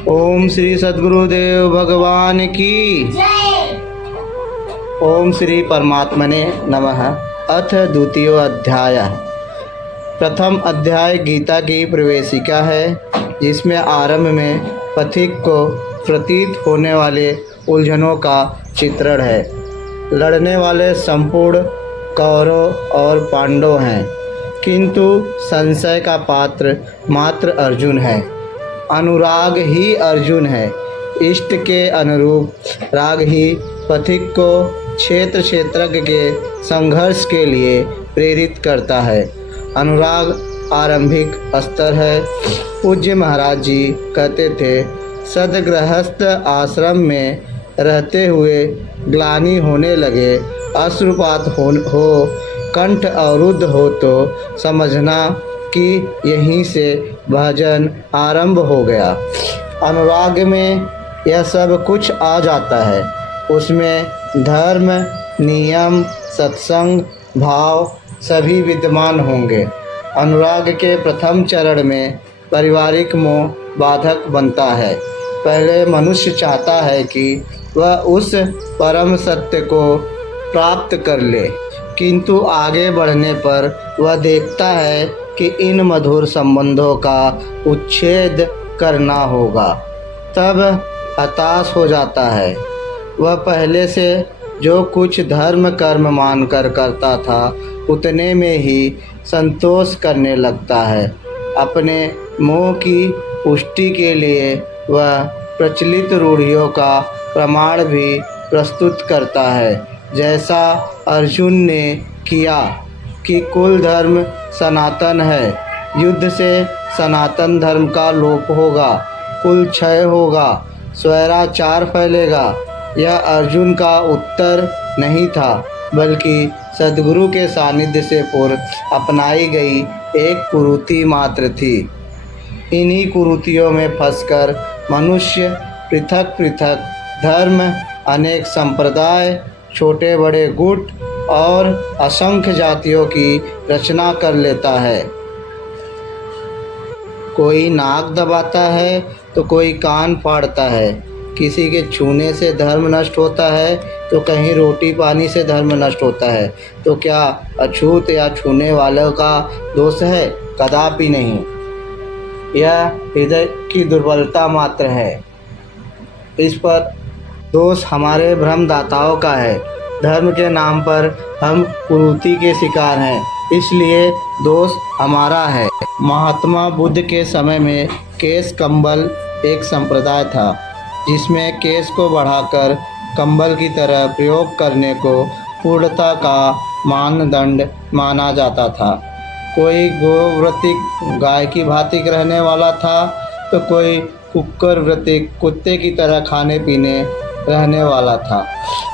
ओम श्री सद्गुरुदेव भगवान की जय। ओम श्री परमात्मने नमः। अथ द्वितीयो अध्याय। प्रथम अध्याय गीता की प्रवेशिका है, जिसमें आरंभ में पथिक को प्रतीत होने वाले उलझनों का चित्रण है। लड़ने वाले संपूर्ण कौरव और पांडव हैं, किंतु संशय का पात्र मात्र अर्जुन है। अनुराग ही अर्जुन है। इष्ट के अनुरूप राग ही पथिक को क्षेत्र क्षेत्रज्ञ के संघर्ष के लिए प्रेरित करता है। अनुराग आरंभिक स्तर है। पूज्य महाराज जी कहते थे, सदगृहस्थ आश्रम में रहते हुए ग्लानि होने लगे, अश्रुपात हो कंठ अवरुद्ध हो तो समझना कि यहीं से भजन आरंभ हो गया। अनुराग में यह सब कुछ आ जाता है। उसमें धर्म, नियम, सत्संग, भाव सभी विद्यमान होंगे। अनुराग के प्रथम चरण में पारिवारिक मोह बाधक बनता है। पहले मनुष्य चाहता है कि वह उस परम सत्य को प्राप्त कर ले, किंतु आगे बढ़ने पर वह देखता है कि इन मधुर संबंधों का उच्छेद करना होगा। तब हताश हो जाता है। वह पहले से जो कुछ धर्म कर्म मानकर करता था, उतने में ही संतोष करने लगता है। अपने मोह की पुष्टि के लिए वह प्रचलित रूढ़ियों का प्रमाण भी प्रस्तुत करता है, जैसा अर्जुन ने किया कि कुल धर्म सनातन है। युद्ध से सनातन धर्म का लोप होगा, कुल क्षय होगा, स्वैराचार फैलेगा। यह अर्जुन का उत्तर नहीं था, बल्कि सद्गुरु के सानिध्य से पूर्व अपनाई गई एक कुरीति मात्र थी। इन्हीं कुरीतियों में फंसकर मनुष्य पृथक पृथक धर्म, अनेक संप्रदाय, छोटे बड़े गुट और असंख्य जातियों की रचना कर लेता है। कोई नाक दबाता है तो कोई कान फाड़ता है। किसी के छूने से धर्म नष्ट होता है तो कहीं रोटी पानी से धर्म नष्ट होता है। तो क्या अछूत या छूने वालों का दोष है? कदापि नहीं। यह हृदय की दुर्बलता मात्र है। इस पर दोष हमारे भ्रमदाताओं का है। धर्म के नाम पर हम कुरीति के शिकार हैं, इसलिए दोष हमारा है। महात्मा बुद्ध के समय में केश कंबल एक संप्रदाय था, जिसमें केश को बढ़ाकर कंबल की तरह प्रयोग करने को पूर्णता का मानदंड माना जाता था। कोई गोव्रतिक गाय की भांति रहने वाला था, तो कोई कुक्कर व्रतिक कुत्ते की तरह खाने पीने रहने वाला था।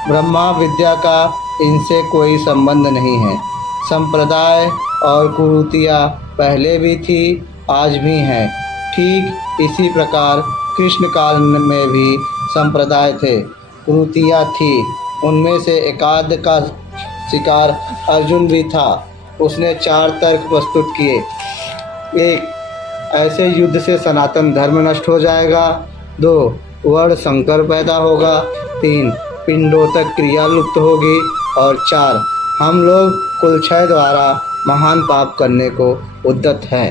ब्रह्मा विद्या का इनसे कोई संबंध नहीं है। संप्रदाय और कुरीतियाँ पहले भी थी, आज भी हैं। ठीक इसी प्रकार कृष्ण काल में भी संप्रदाय थे, कुरीतियाँ थी। उनमें से एकाध का शिकार अर्जुन भी था। उसने 4 तर्क प्रस्तुत किए। 1. ऐसे युद्ध से सनातन धर्म नष्ट हो जाएगा। 2. वर्ण संकर पैदा होगा। 3. पिंडों तक क्रिया लुप्त होगी। और 4. हम लोग कुलक्षय द्वारा महान पाप करने को उद्यत हैं।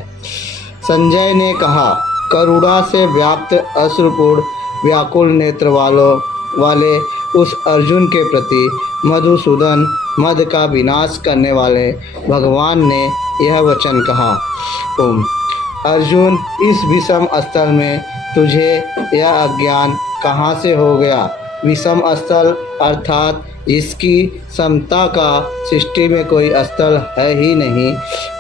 संजय ने कहा, करुणा से व्याप्त अश्रुपूर्ण व्याकुल नेत्र वाले उस अर्जुन के प्रति मधुसूदन मद का विनाश करने वाले भगवान ने यह वचन कहा। ओम अर्जुन, इस विषम स्थल में तुझे यह अज्ञान कहाँ से हो गया? विषम स्थल अर्थात जिसकी समता का सृष्टि में कोई स्थल है ही नहीं,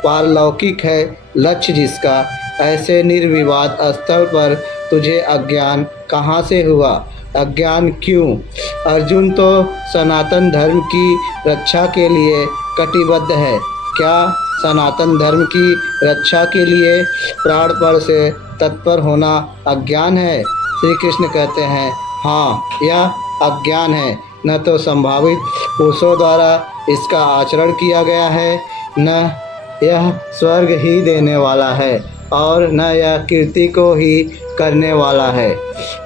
पारलौकिक है लक्ष्य जिसका। ऐसे निर्विवाद स्थल पर तुझे अज्ञान कहाँ से हुआ? अज्ञान क्यों? अर्जुन तो सनातन धर्म की रक्षा के लिए कटिबद्ध है। क्या सनातन धर्म की रक्षा के लिए प्राणपण से तत्पर होना अज्ञान है? श्री कृष्ण कहते हैं, हाँ, यह अज्ञान है। न तो संभावित पुरुषों द्वारा इसका आचरण किया गया है, न यह स्वर्ग ही देने वाला है, और न यह कीर्ति को ही करने वाला है।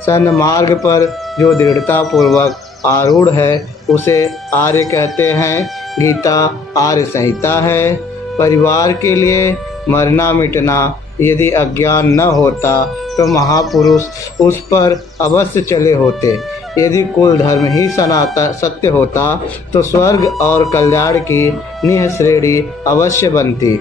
सन्मार्ग पर जो दृढ़ता पूर्वक आरूढ़ है उसे आर्य कहते हैं। गीता आर्य संहिता है। परिवार के लिए मरना मिटना यदि अज्ञान न होता तो महापुरुष उस पर अवश्य चले होते। यदि कुल धर्म ही सत्य होता तो स्वर्ग और कल्याण की निह श्रेणी अवश्य बनती।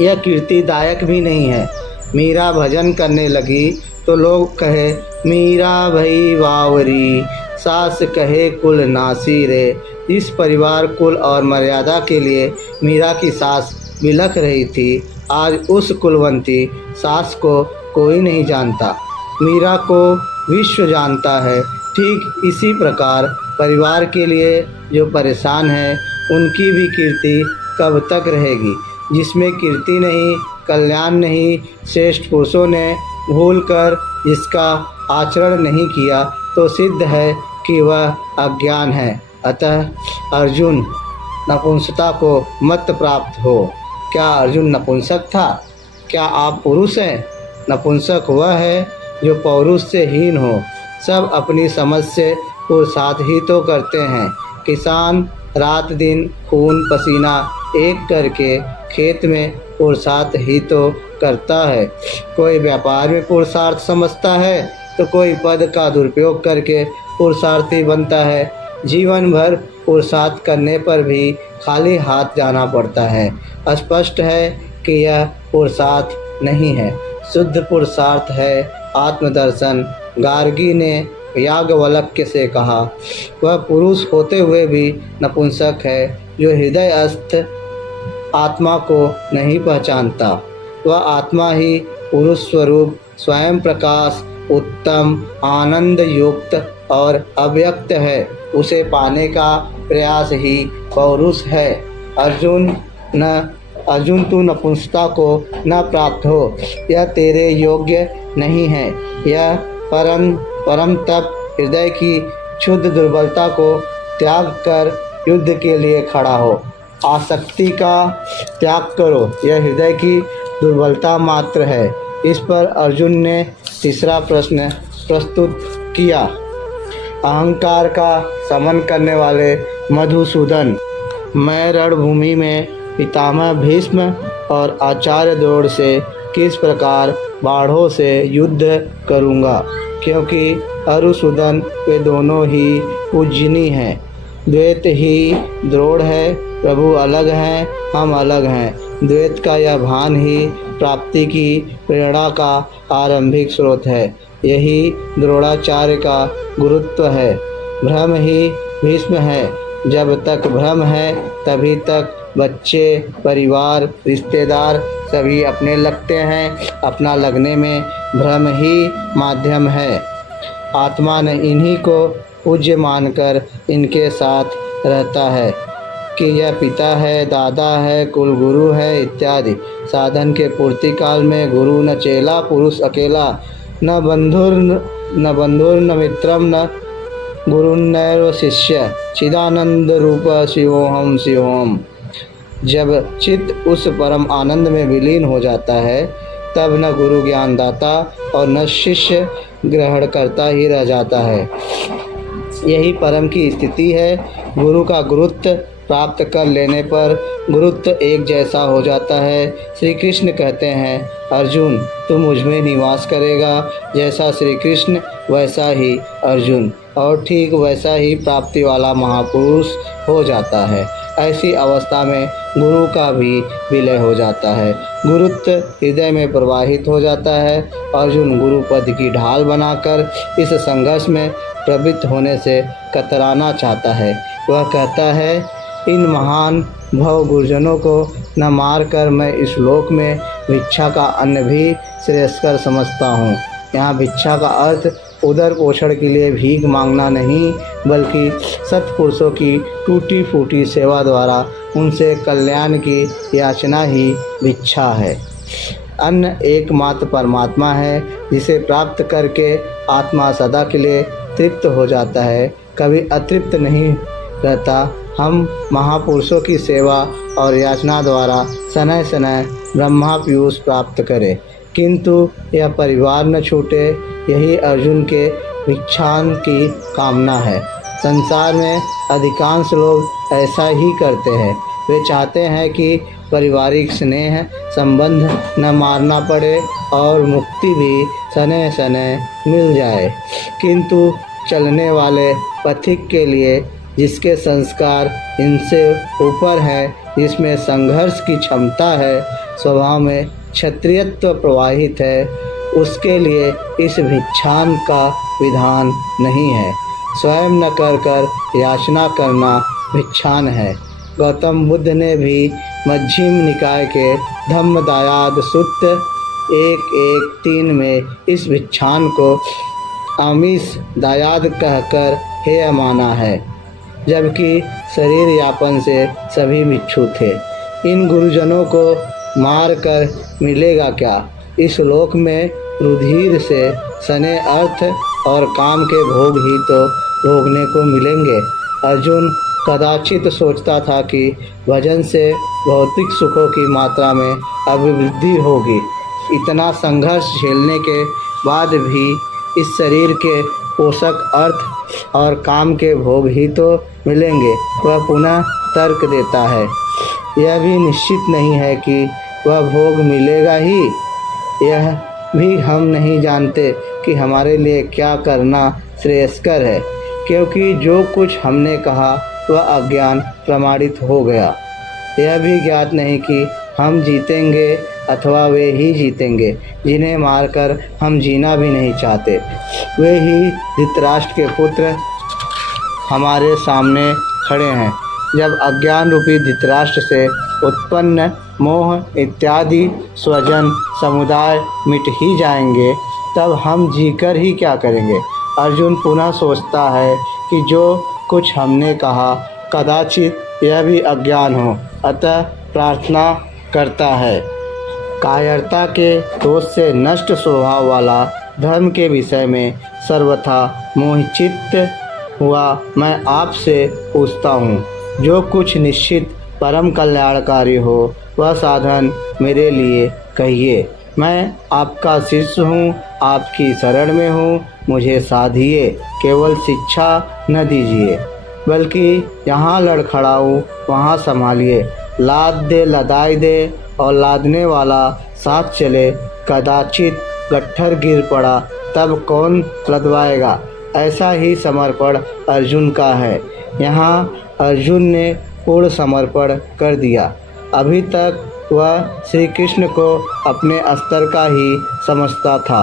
यह कीर्तिदायक भी नहीं है। मीरा भजन करने लगी तो लोग कहे मीरा भई बावरी, सास कहे कुल नासी रे। इस परिवार कुल और मर्यादा के लिए मीरा की सास बिलख रही थी। आज उस कुलवंती सास को कोई नहीं जानता, मीरा को विश्व जानता है। ठीक इसी प्रकार परिवार के लिए जो परेशान है उनकी भी कीर्ति कब तक रहेगी। जिसमें कीर्ति नहीं, कल्याण नहीं, श्रेष्ठ पुरुषों ने भूलकर जिसका आचरण नहीं किया तो सिद्ध है कि वह अज्ञान है। अतः अर्जुन, नपुंसकता को मत प्राप्त हो। क्या अर्जुन नपुंसक था? क्या आप पुरुष हैं? नपुंसक वह है जो पौरुष से हीन हो। सब अपनी समझ से पुरुषार्थ ही तो करते हैं। किसान रात दिन खून पसीना एक करके खेत में पुरुषार्थ ही तो करता है। कोई व्यापार में पुरुषार्थ समझता है तो कोई पद का दुरुपयोग करके पुरुषार्थी बनता है। जीवन भर पुरुषार्थ करने पर भी खाली हाथ जाना पड़ता है। स्पष्ट है कि यह पुरुषार्थ नहीं है, शुद्ध पुरुषार्थ है आत्मदर्शन। गार्गी ने याज्ञवल्क्य से कहा, वह पुरुष होते हुए भी नपुंसक है जो हृदयस्थ आत्मा को नहीं पहचानता। वह आत्मा ही पुरुष स्वरूप स्वयं प्रकाश, उत्तम, आनंद युक्त और अव्यक्त है। उसे पाने का प्रयास ही पौरुष है। अर्जुन तू नपुंसकता को न प्राप्त हो, यह तेरे योग्य नहीं है। यह परम तप हृदय की क्षुद्र दुर्बलता को त्याग कर युद्ध के लिए खड़ा हो। आसक्ति का त्याग करो, यह हृदय की दुर्बलता मात्र है। इस पर अर्जुन ने तीसरा प्रश्न प्रस्तुत किया। अहंकार का समन करने वाले मधुसूदन, मैं रणभूमि में पितामह भीष्म और आचार्य द्रोण से किस प्रकार बाढ़ों से युद्ध करूँगा, क्योंकि अरुसूदन वे दोनों ही पूजनीय हैं। द्वैत ही द्रोण है, प्रभु अलग हैं, हम अलग हैं। द्वैत का यह भान ही प्राप्ति की प्रेरणा का आरंभिक स्रोत है। यही द्रोणाचार्य का गुरुत्व है। भ्रम ही भीष्म है। जब तक भ्रम है तभी तक बच्चे, परिवार, रिश्तेदार सभी अपने लगते हैं। अपना लगने में भ्रम ही माध्यम है। आत्मा ने इन्हीं को पूज्य मानकर इनके साथ रहता है कि यह पिता है, दादा है, कुलगुरु है इत्यादि। साधन के पूर्ति काल में गुरु न चेला, पुरुष अकेला, न बंधुर न मित्रम, न गुरुन्नैव शिष्य, चिदानंद रूप शिवोहम शिवोहम। जब चित्त उस परम आनंद में विलीन हो जाता है तब न गुरु ज्ञान दाता और न शिष्य ग्रहण करता ही रह जाता है। यही परम की स्थिति है। गुरु का गुरुत्व प्राप्त कर लेने पर गुरुत्व एक जैसा हो जाता है। श्री कृष्ण कहते हैं, अर्जुन तू मुझ में निवास करेगा। जैसा श्री कृष्ण वैसा ही अर्जुन, और ठीक वैसा ही प्राप्ति वाला महापुरुष हो जाता है। ऐसी अवस्था में गुरु का भी विलय हो जाता है। गुरुत्व हृदय में प्रवाहित हो जाता है। अर्जुन गुरु पद की ढाल बनाकर इस संघर्ष में प्रवृत्त होने से कतराना चाहता है। वह कहता है, इन महान भव गुरुजनों को न मार कर मैं इस लोक में भिक्षा का अन्न भी श्रेयस्कर समझता हूँ। यहाँ भिक्षा का अर्थ उदर पोषण के लिए भीख मांगना नहीं, बल्कि सत्पुरुषों की टूटी फूटी सेवा द्वारा उनसे कल्याण की याचना ही भिक्षा है। अन्न एकमात्र परमात्मा है, जिसे प्राप्त करके आत्मा सदा के लिए तृप्त हो जाता है, कभी अतृप्त नहीं रहता। हम महापुरुषों की सेवा और याचना द्वारा सनय सनय ब्रह्मा पीयूष प्राप्त करें। किंतु यह परिवार न छूटे, यही अर्जुन के भिक्षान की कामना है। संसार में अधिकांश लोग ऐसा ही करते हैं। वे चाहते हैं कि पारिवारिक स्नेह संबंध न मारना पड़े और मुक्ति भी सने सने मिल जाए। किंतु चलने वाले पथिक के लिए, जिसके संस्कार इनसे ऊपर है, जिसमें संघर्ष की क्षमता है, स्वभाव में क्षत्रियत्व प्रवाहित है, उसके लिए इस भिक्षान का विधान नहीं है। स्वयं न कर कर याचना करना भिक्षान है। गौतम बुद्ध ने भी मध्यम निकाय के धम्मदायाद सूत्र 1.1.3 में इस भिक्षान को आमिष दायाद कहकर हेय माना है, जबकि शरीर यापन से सभी भिक्षु थे। इन गुरुजनों को मार कर मिलेगा क्या? इस लोक में रुधिर से सने अर्थ और काम के भोग ही तो भोगने को मिलेंगे। अर्जुन कदाचित सोचता था कि भजन से भौतिक सुखों की मात्रा में अभिवृद्धि होगी। इतना संघर्ष झेलने के बाद भी इस शरीर के पोषक अर्थ और काम के भोग ही तो मिलेंगे। वह पुनः तर्क देता है, यह भी निश्चित नहीं है कि वह भोग मिलेगा ही। यह भी हम नहीं जानते कि हमारे लिए क्या करना श्रेयस्कर है, क्योंकि जो कुछ हमने कहा वह अज्ञान प्रमाणित हो गया। यह भी ज्ञात नहीं कि हम जीतेंगे अथवा वे ही जीतेंगे, जिन्हें मारकर हम जीना भी नहीं चाहते। वे ही धृतराष्ट्र के पुत्र हमारे सामने खड़े हैं। जब अज्ञान रूपी धृतराष्ट्र से उत्पन्न मोह इत्यादि स्वजन समुदाय मिट ही जाएंगे, तब हम जीकर ही क्या करेंगे। अर्जुन पुनः सोचता है कि जो कुछ हमने कहा कदाचित यह भी अज्ञान हो, अतः प्रार्थना करता है। कायरता के दोष से नष्ट स्वभाव वाला धर्म के विषय में सर्वथा मोहचित्त हुआ मैं आपसे पूछता हूँ, जो कुछ निश्चित परम कल्याणकारी हो वह साधन मेरे लिए कहिए। मैं आपका शिष्य हूँ, आपकी शरण में हूँ, मुझे साधिए, केवल शिक्षा न दीजिए, बल्कि यहाँ लड़खड़ाऊँ वहाँ संभालिए। लाद दे लदाई दे और लादने वाला साथ चले, कदाचित गट्ठर गिर पड़ा तब कौन लदवाएगा। ऐसा ही समर्पण अर्जुन का है। यहाँ अर्जुन ने पूर्ण समर्पण कर दिया। अभी तक वह श्री कृष्ण को अपने स्तर का ही समझता था।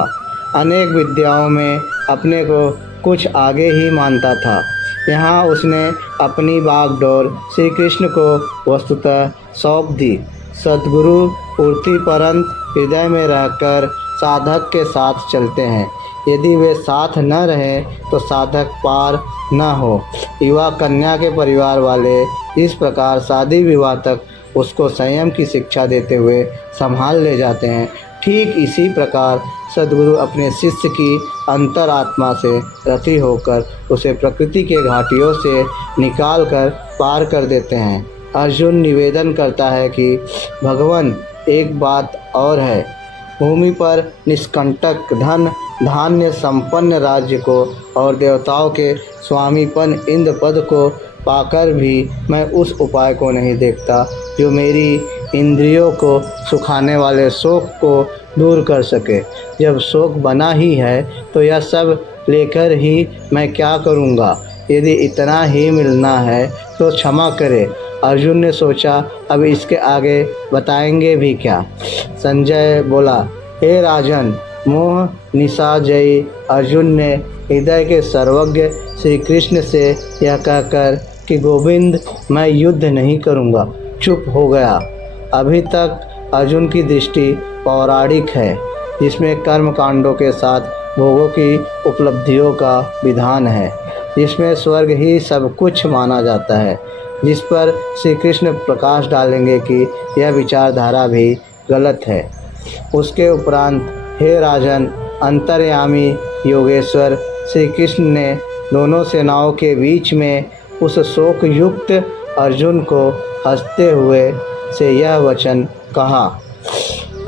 अनेक विद्याओं में अपने को कुछ आगे ही मानता था। यहाँ उसने अपनी बागडोर श्री कृष्ण को वस्तुतः सौंप दी। सद्गुरु पूर्ति परंत हृदय में रहकर साधक के साथ चलते हैं। यदि वे साथ न रहे तो साधक पार न हो। युवा कन्या के परिवार वाले इस प्रकार शादी विवाह तक उसको संयम की शिक्षा देते हुए संभाल ले जाते हैं। ठीक इसी प्रकार सद्गुरु अपने शिष्य की अंतरात्मा से रति होकर उसे प्रकृति के घाटियों से निकाल कर पार कर देते हैं। अर्जुन निवेदन करता है कि भगवान, एक बात और है। भूमि पर निष्कंटक धन धान्य संपन्न राज्य को और देवताओं के स्वामीपन इंद्र पद को पाकर भी मैं उस उपाय को नहीं देखता जो मेरी इंद्रियों को सुखाने वाले शोक को दूर कर सके। जब शोक बना ही है तो यह सब लेकर ही मैं क्या करूँगा। यदि इतना ही मिलना है तो क्षमा करे। अर्जुन ने सोचा, अब इसके आगे बताएंगे भी क्या। संजय बोला, हे राजन, मोह निशाजयी अर्जुन ने हृदय के सर्वज्ञ श्री कृष्ण से यह कहकर कि गोविंद, मैं युद्ध नहीं करूँगा, चुप हो गया। अभी तक अर्जुन की दृष्टि पौराणिक है, जिसमें कर्म कांडों के साथ भोगों की उपलब्धियों का विधान है, जिसमें स्वर्ग ही सब कुछ माना जाता है। जिस पर श्री कृष्ण प्रकाश डालेंगे कि यह विचारधारा भी गलत है। उसके उपरांत हे राजन, अंतर्यामी योगेश्वर श्री कृष्ण ने दोनों सेनाओं के बीच में उस शोक युक्त अर्जुन को हंसते हुए से यह वचन कहा,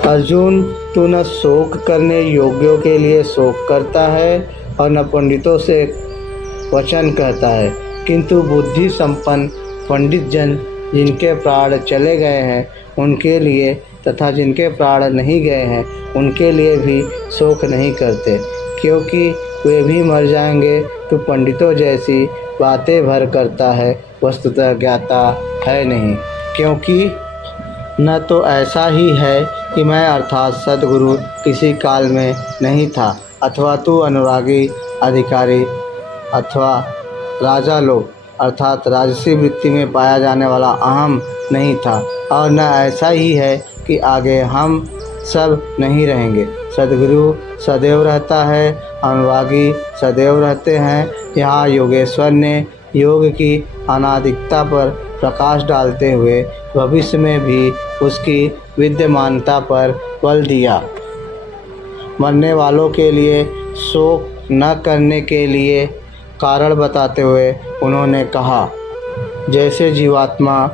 अर्जुन, तू न शोक करने योग्यों के लिए शोक करता है और न पंडितों से वचन कहता है, किंतु बुद्धि संपन्न पंडित जन जिनके प्राण चले गए हैं उनके लिए तथा जिनके प्राण नहीं गए हैं उनके लिए भी शोक नहीं करते, क्योंकि वे भी मर जाएंगे। तो पंडितों जैसी बातें भर करता है, वस्तुतः ज्ञाता है नहीं। क्योंकि न तो ऐसा ही है कि मैं अर्थात सद्गुरु किसी काल में नहीं था, अथवा तू अनुरागी अधिकारी अथवा राजा लोग अर्थात राजसी वृत्ति में पाया जाने वाला अहम नहीं था, और न ऐसा ही है कि आगे हम सब नहीं रहेंगे। सद्गुरु सदैव रहता है, अनुरागी सदैव रहते हैं। यहाँ योगेश्वर ने योग की अनादिकता पर प्रकाश डालते हुए भविष्य में भी उसकी विद्यमानता पर बल दिया। मरने वालों के लिए शोक न करने के लिए कारण बताते हुए उन्होंने कहा, जैसे जीवात्मा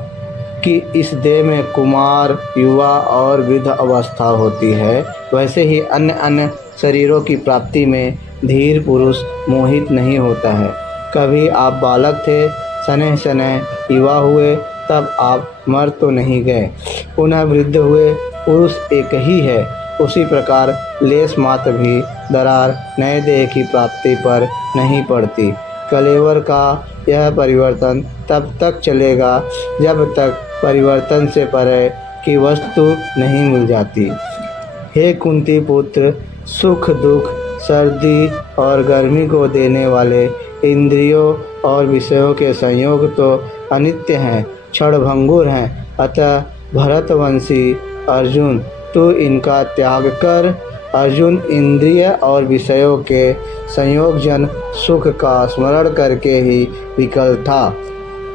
कि इस देह में कुमार, युवा और वृद्ध अवस्था होती है, वैसे ही अन्य अन्य शरीरों की प्राप्ति में धीर पुरुष मोहित नहीं होता है। कभी आप बालक थे, सने सने युवा हुए, तब आप मर तो नहीं गए, पुनः वृद्ध हुए, पुरुष एक ही है। उसी प्रकार लेस मात्र भी दरार नए देह की प्राप्ति पर नहीं पड़ती। कलेवर का यह परिवर्तन तब तक चलेगा जब तक परिवर्तन से परे की वस्तु नहीं मिल जाती। हे कुंती पुत्र, सुख दुख, सर्दी और गर्मी को देने वाले इंद्रियों और विषयों के संयोग तो अनित्य हैं, क्षणभंगुर हैं। अतः भरतवंशी अर्जुन, तू इनका त्याग कर। अर्जुन इंद्रिय और विषयों के संयोगजन सुख का स्मरण करके ही विकल था।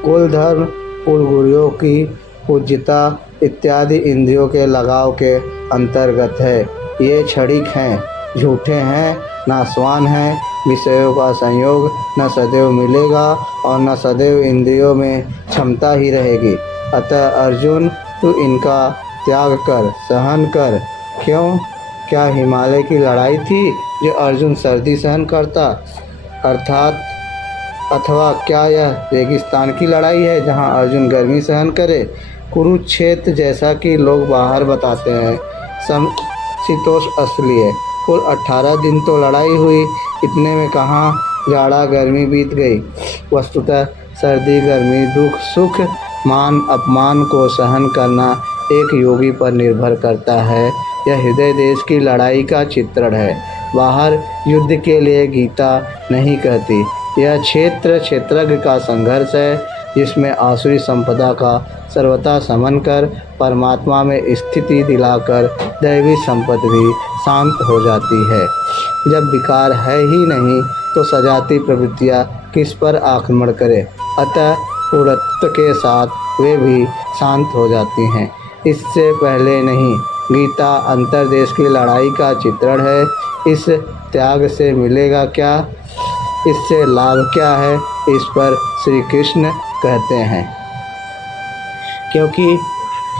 कुल धर्म, कुल गुरुओं की पूज्यता इत्यादि इंद्रियों के लगाव के अंतर्गत है। ये क्षणिक हैं, झूठे हैं, नाशवान हैं। विषयों का संयोग न सदैव मिलेगा और न सदैव इंद्रियों में क्षमता ही रहेगी। अतः अर्जुन, तू इनका त्याग कर, सहन कर। क्यों? क्या हिमालय की लड़ाई थी जो अर्जुन सर्दी सहन करता, अथवा क्या यह रेगिस्तान की लड़ाई है जहां अर्जुन गर्मी सहन करे? कुरुक्षेत्र, जैसा कि लोग बाहर बताते हैं, समशीतोष्ण असली है। कुल 18 दिन तो लड़ाई हुई, इतने में कहाँ जाड़ा गर्मी बीत गई। वस्तुतः सर्दी गर्मी, दुख सुख, मान अपमान को सहन करना एक योगी पर निर्भर करता है। यह हृदय देश की लड़ाई का चित्रण है। बाहर युद्ध के लिए गीता नहीं कहती। यह क्षेत्र क्षेत्रज्ञ का संघर्ष है, जिसमें आसुरी संपदा का सर्वथा समन कर परमात्मा में स्थिति दिलाकर दैवी संपत्ति भी शांत हो जाती है। जब विकार है ही नहीं तो सजाती प्रवृत्तियाँ किस पर आक्रमण करे, अतः पूर्णत्व के साथ वे भी शांत हो जाती हैं। इससे पहले नहीं। गीता अंतर्देश की लड़ाई का चित्रण है। इस त्याग से मिलेगा क्या, इससे लाभ क्या है, इस पर श्री कृष्ण कहते हैं, क्योंकि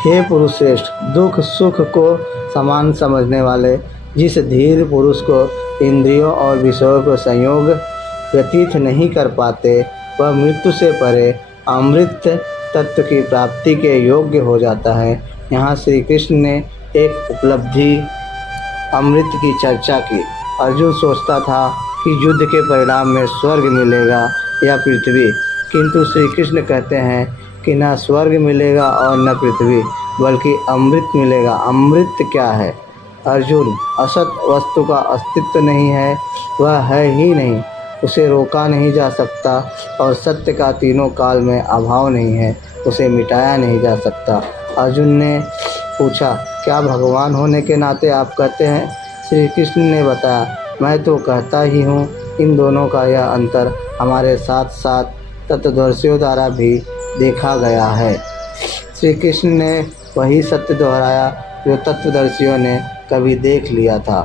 हे पुरुष श्रेष्ठ, दुख सुख को समान समझने वाले जिस धीर पुरुष को इंद्रियों और विषयों को संयोग व्यतीत नहीं कर पाते, वह मृत्यु से परे अमृत तत्व की प्राप्ति के योग्य हो जाता है। यहाँ श्री कृष्ण ने एक उपलब्धि अमृत की चर्चा की। अर्जुन सोचता था कि युद्ध के परिणाम में स्वर्ग मिलेगा या पृथ्वी, किंतु श्री कृष्ण कहते हैं कि न स्वर्ग मिलेगा और न पृथ्वी, बल्कि अमृत मिलेगा। अमृत क्या है? अर्जुन, असत वस्तु का अस्तित्व नहीं है, वह है ही नहीं, उसे रोका नहीं जा सकता, और सत्य का तीनों काल में अभाव नहीं है, उसे मिटाया नहीं जा सकता। अर्जुन ने पूछा, क्या भगवान होने के नाते आप कहते हैं? श्री कृष्ण ने बताया, मैं तो कहता ही हूँ। इन दोनों का यह अंतर हमारे साथ साथ तत्वदर्शियों द्वारा भी देखा गया है। श्री कृष्ण ने वही सत्य दोहराया जो तत्वदर्शियों ने कभी देख लिया था।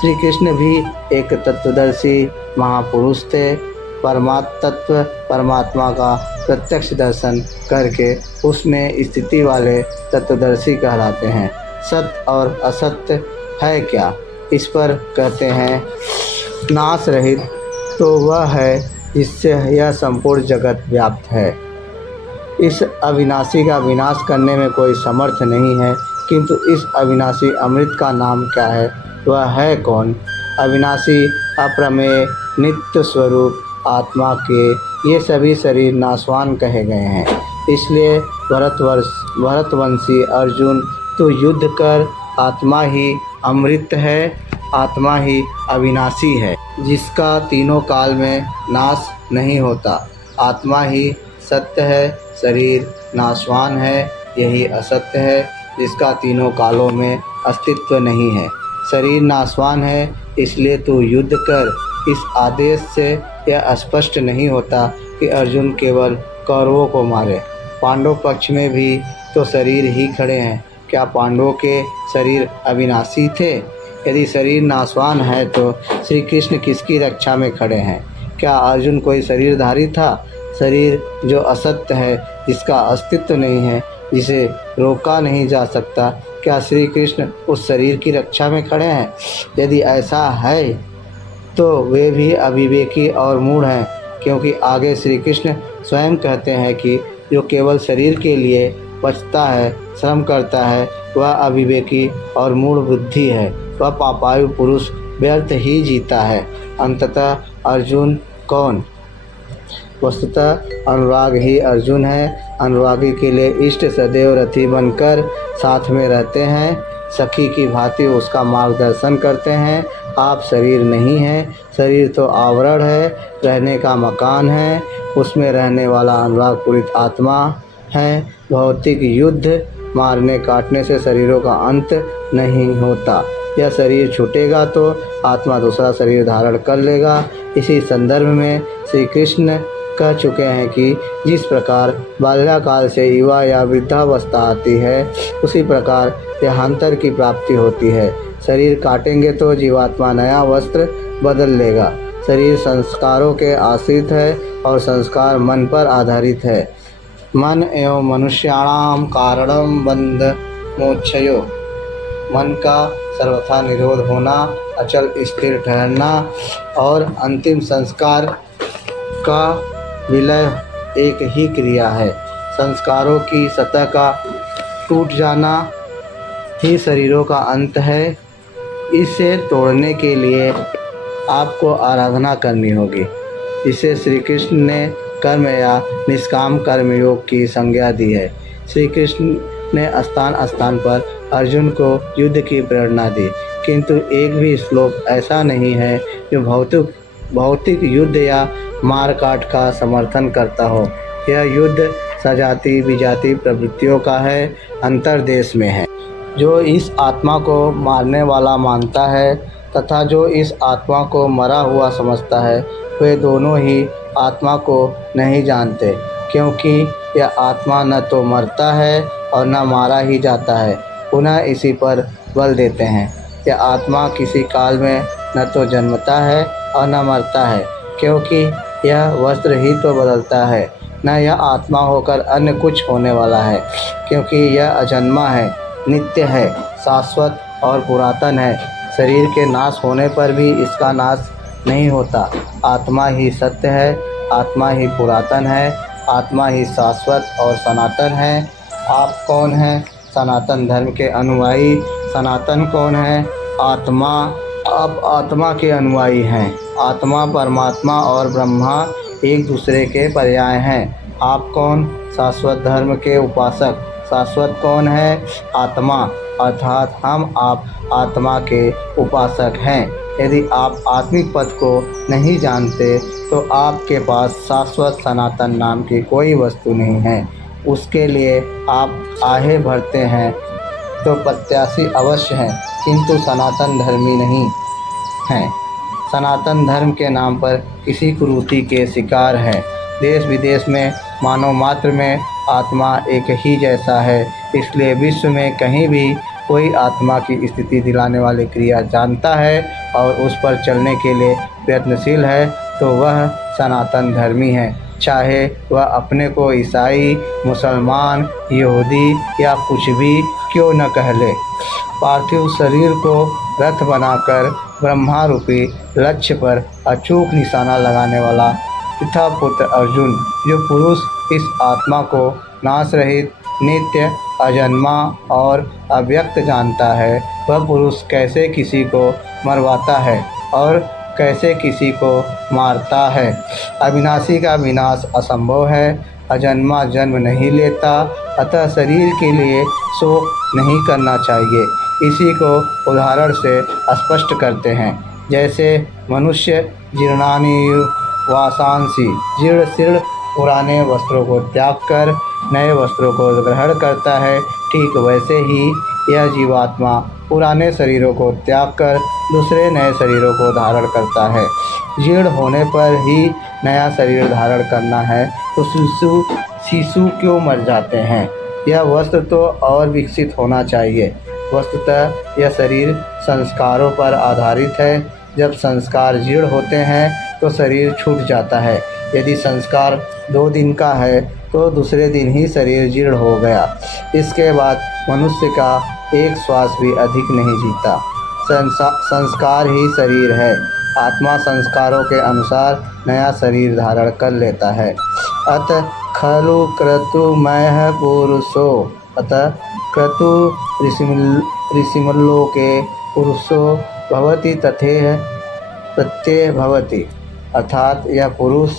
श्री कृष्ण भी एक तत्वदर्शी महापुरुष थे। परमात्म परमात्मा का प्रत्यक्ष दर्शन करके उसमें स्थिति वाले तत्वदर्शी कहलाते हैं। सत्य और असत्य है क्या? इस पर कहते हैं नाश रहित तो वह है जिससे यह संपूर्ण जगत व्याप्त है। इस अविनाशी का विनाश करने में कोई समर्थ नहीं है, किंतु इस अविनाशी अमृत का नाम क्या है? वह है कौन? अविनाशी, अप्रमेय, नित्य स्वरूप आत्मा के ये सभी शरीर नाशवान कहे गए हैं। इसलिए भरतवंशी अर्जुन, तू युद्ध कर। आत्मा ही अमृत है, आत्मा ही अविनाशी है, जिसका तीनों काल में नाश नहीं होता। आत्मा ही सत्य है, शरीर नाशवान है, यही असत्य है, जिसका तीनों कालों में अस्तित्व नहीं है। शरीर नाशवान है, इसलिए तू युद्ध कर। इस आदेश से यह स्पष्ट नहीं होता कि अर्जुन केवल कौरवों को मारे। पांडव पक्ष में भी तो शरीर ही खड़े हैं। क्या पांडवों के शरीर अविनाशी थे? यदि शरीर नाशवान है तो श्री कृष्ण किसकी रक्षा में खड़े हैं? क्या अर्जुन कोई शरीरधारी था? शरीर जो असत्य है, जिसका अस्तित्व नहीं है, जिसे रोका नहीं जा सकता, क्या श्री कृष्ण उस शरीर की रक्षा में खड़े हैं? यदि ऐसा है तो वे भी अविवेकी और मूढ़ हैं, क्योंकि आगे श्री कृष्ण स्वयं कहते हैं कि जो केवल शरीर के लिए बचता है, श्रम करता है, वह अविवेकी और मूढ़ बुद्धि है। वह पापायु पुरुष व्यर्थ ही जीता है। अंततः अर्जुन कौन? वस्तुतः अनुराग ही अर्जुन है। अनुरागी के लिए इष्ट सदैव रथी बनकर साथ में रहते हैं, सखी की भांति उसका मार्गदर्शन करते हैं। आप शरीर नहीं हैं, शरीर तो आवरण है, रहने का मकान है, उसमें रहने वाला अनुराग पूरित आत्मा है। भौतिक युद्ध मारने काटने से शरीरों का अंत नहीं होता। यह शरीर छूटेगा तो आत्मा दूसरा शरीर धारण कर लेगा। इसी संदर्भ में श्री कृष्ण कह चुके हैं कि जिस प्रकार बाल्यकाल से युवा या वृद्धावस्था आती है, उसी प्रकार देहांतर की प्राप्ति होती है। शरीर काटेंगे तो जीवात्मा नया वस्त्र बदल लेगा। शरीर संस्कारों के आश्रित है और संस्कार मन पर आधारित है। मन एवं मनुष्याणाम कारणम बंध मोक्षयो। मन का सर्वथा निरोध होना, अचल स्थिर ठहरना और अंतिम संस्कार का विलय एक ही क्रिया है। संस्कारों की सतह का टूट जाना ही शरीरों का अंत है। इसे तोड़ने के लिए आपको आराधना करनी होगी। इसे श्री कृष्ण ने कर्म या निष्काम कर्म योग की संज्ञा दी है। श्री कृष्ण ने स्थान स्थान पर अर्जुन को युद्ध की प्रेरणा दी, किंतु एक भी श्लोक ऐसा नहीं है जो भौतिक युद्ध या मारकाट का समर्थन करता हो। यह युद्ध सजाति विजाति प्रवृत्तियों का है, अंतर्देश में है। जो इस आत्मा को मारने वाला मानता है तथा जो इस आत्मा को मरा हुआ समझता है, वे दोनों ही आत्मा को नहीं जानते, क्योंकि यह आत्मा न तो मरता है और न मारा ही जाता है। पुनः इसी पर बल देते हैं। यह आत्मा किसी काल में न तो जन्मता है और न मरता है, क्योंकि यह वस्त्र ही तो बदलता है। न यह आत्मा होकर अन्य कुछ होने वाला है, क्योंकि यह अजन्मा है, नित्य है, शाश्वत और पुरातन है। शरीर के नाश होने पर भी इसका नाश नहीं होता। आत्मा ही सत्य है, आत्मा ही पुरातन है, आत्मा ही शाश्वत और सनातन है। आप कौन हैं? सनातन धर्म के अनुयायी। सनातन कौन है? आत्मा। आप आत्मा के अनुयायी हैं। आत्मा, परमात्मा और ब्रह्मा एक दूसरे के पर्याय हैं। आप कौन? शाश्वत धर्म के उपासक। शाश्वत कौन है? आत्मा, अर्थात हम आप आत्मा के उपासक हैं। यदि आप आत्मिक पद को नहीं जानते तो आपके पास शाश्वत सनातन नाम की कोई वस्तु नहीं है। उसके लिए आप आहें भरते हैं तो प्रत्याशी अवश्य हैं, किंतु सनातन धर्मी नहीं हैं। सनातन धर्म के नाम पर किसी कुरीति के शिकार हैं। देश विदेश में मानव मात्र में आत्मा एक ही जैसा है, इसलिए विश्व में कहीं भी कोई आत्मा की स्थिति दिलाने वाली क्रिया जानता है और उस पर चलने के लिए प्रयत्नशील है तो वह सनातन धर्मी है, चाहे वह अपने को ईसाई, मुसलमान, यहूदी या कुछ भी क्यों न कह ले। पार्थिव शरीर को रथ बनाकर ब्रह्मा रूपी लक्ष्य पर अचूक निशाना लगाने वाला पिता पुत्र अर्जुन, जो पुरुष इस आत्मा को नाश रहित, नित्य, अजन्मा और अव्यक्त जानता है, वह पुरुष कैसे किसी को मरवाता है और कैसे किसी को मारता है। अविनाशी का विनाश असंभव है, अजन्मा जन्म नहीं लेता, अतः शरीर के लिए शोक नहीं करना चाहिए। इसी को उदाहरण से स्पष्ट करते हैं, जैसे मनुष्य जीर्णानि वासांसि, जीर्ण शीर्ण पुराने वस्त्रों को त्याग कर नए वस्त्रों को ग्रहण करता है, ठीक वैसे ही यह जीवात्मा पुराने शरीरों को त्याग कर दूसरे नए शरीरों को धारण करता है। जीर्ण होने पर ही नया शरीर धारण करना है तो शिशु क्यों मर जाते हैं। यह वस्त्र तो और विकसित होना चाहिए। वस्तुतः यह शरीर संस्कारों पर आधारित है। जब संस्कार जीर्ण होते हैं तो शरीर छूट जाता है। यदि संस्कार 2 दिन का है तो दूसरे दिन ही शरीर जीर्ण हो गया। इसके बाद मनुष्य का एक श्वास भी अधिक नहीं जीता। संस्कार ही शरीर है। आत्मा संस्कारों के अनुसार नया शरीर धारण कर लेता है। अतः खलु क्रतुमयः पुरुषो, अतः क्रतु ऋषिमल्लोके पुरुषो भवति तथेह प्रत्यय भवति, अर्थात यह पुरुष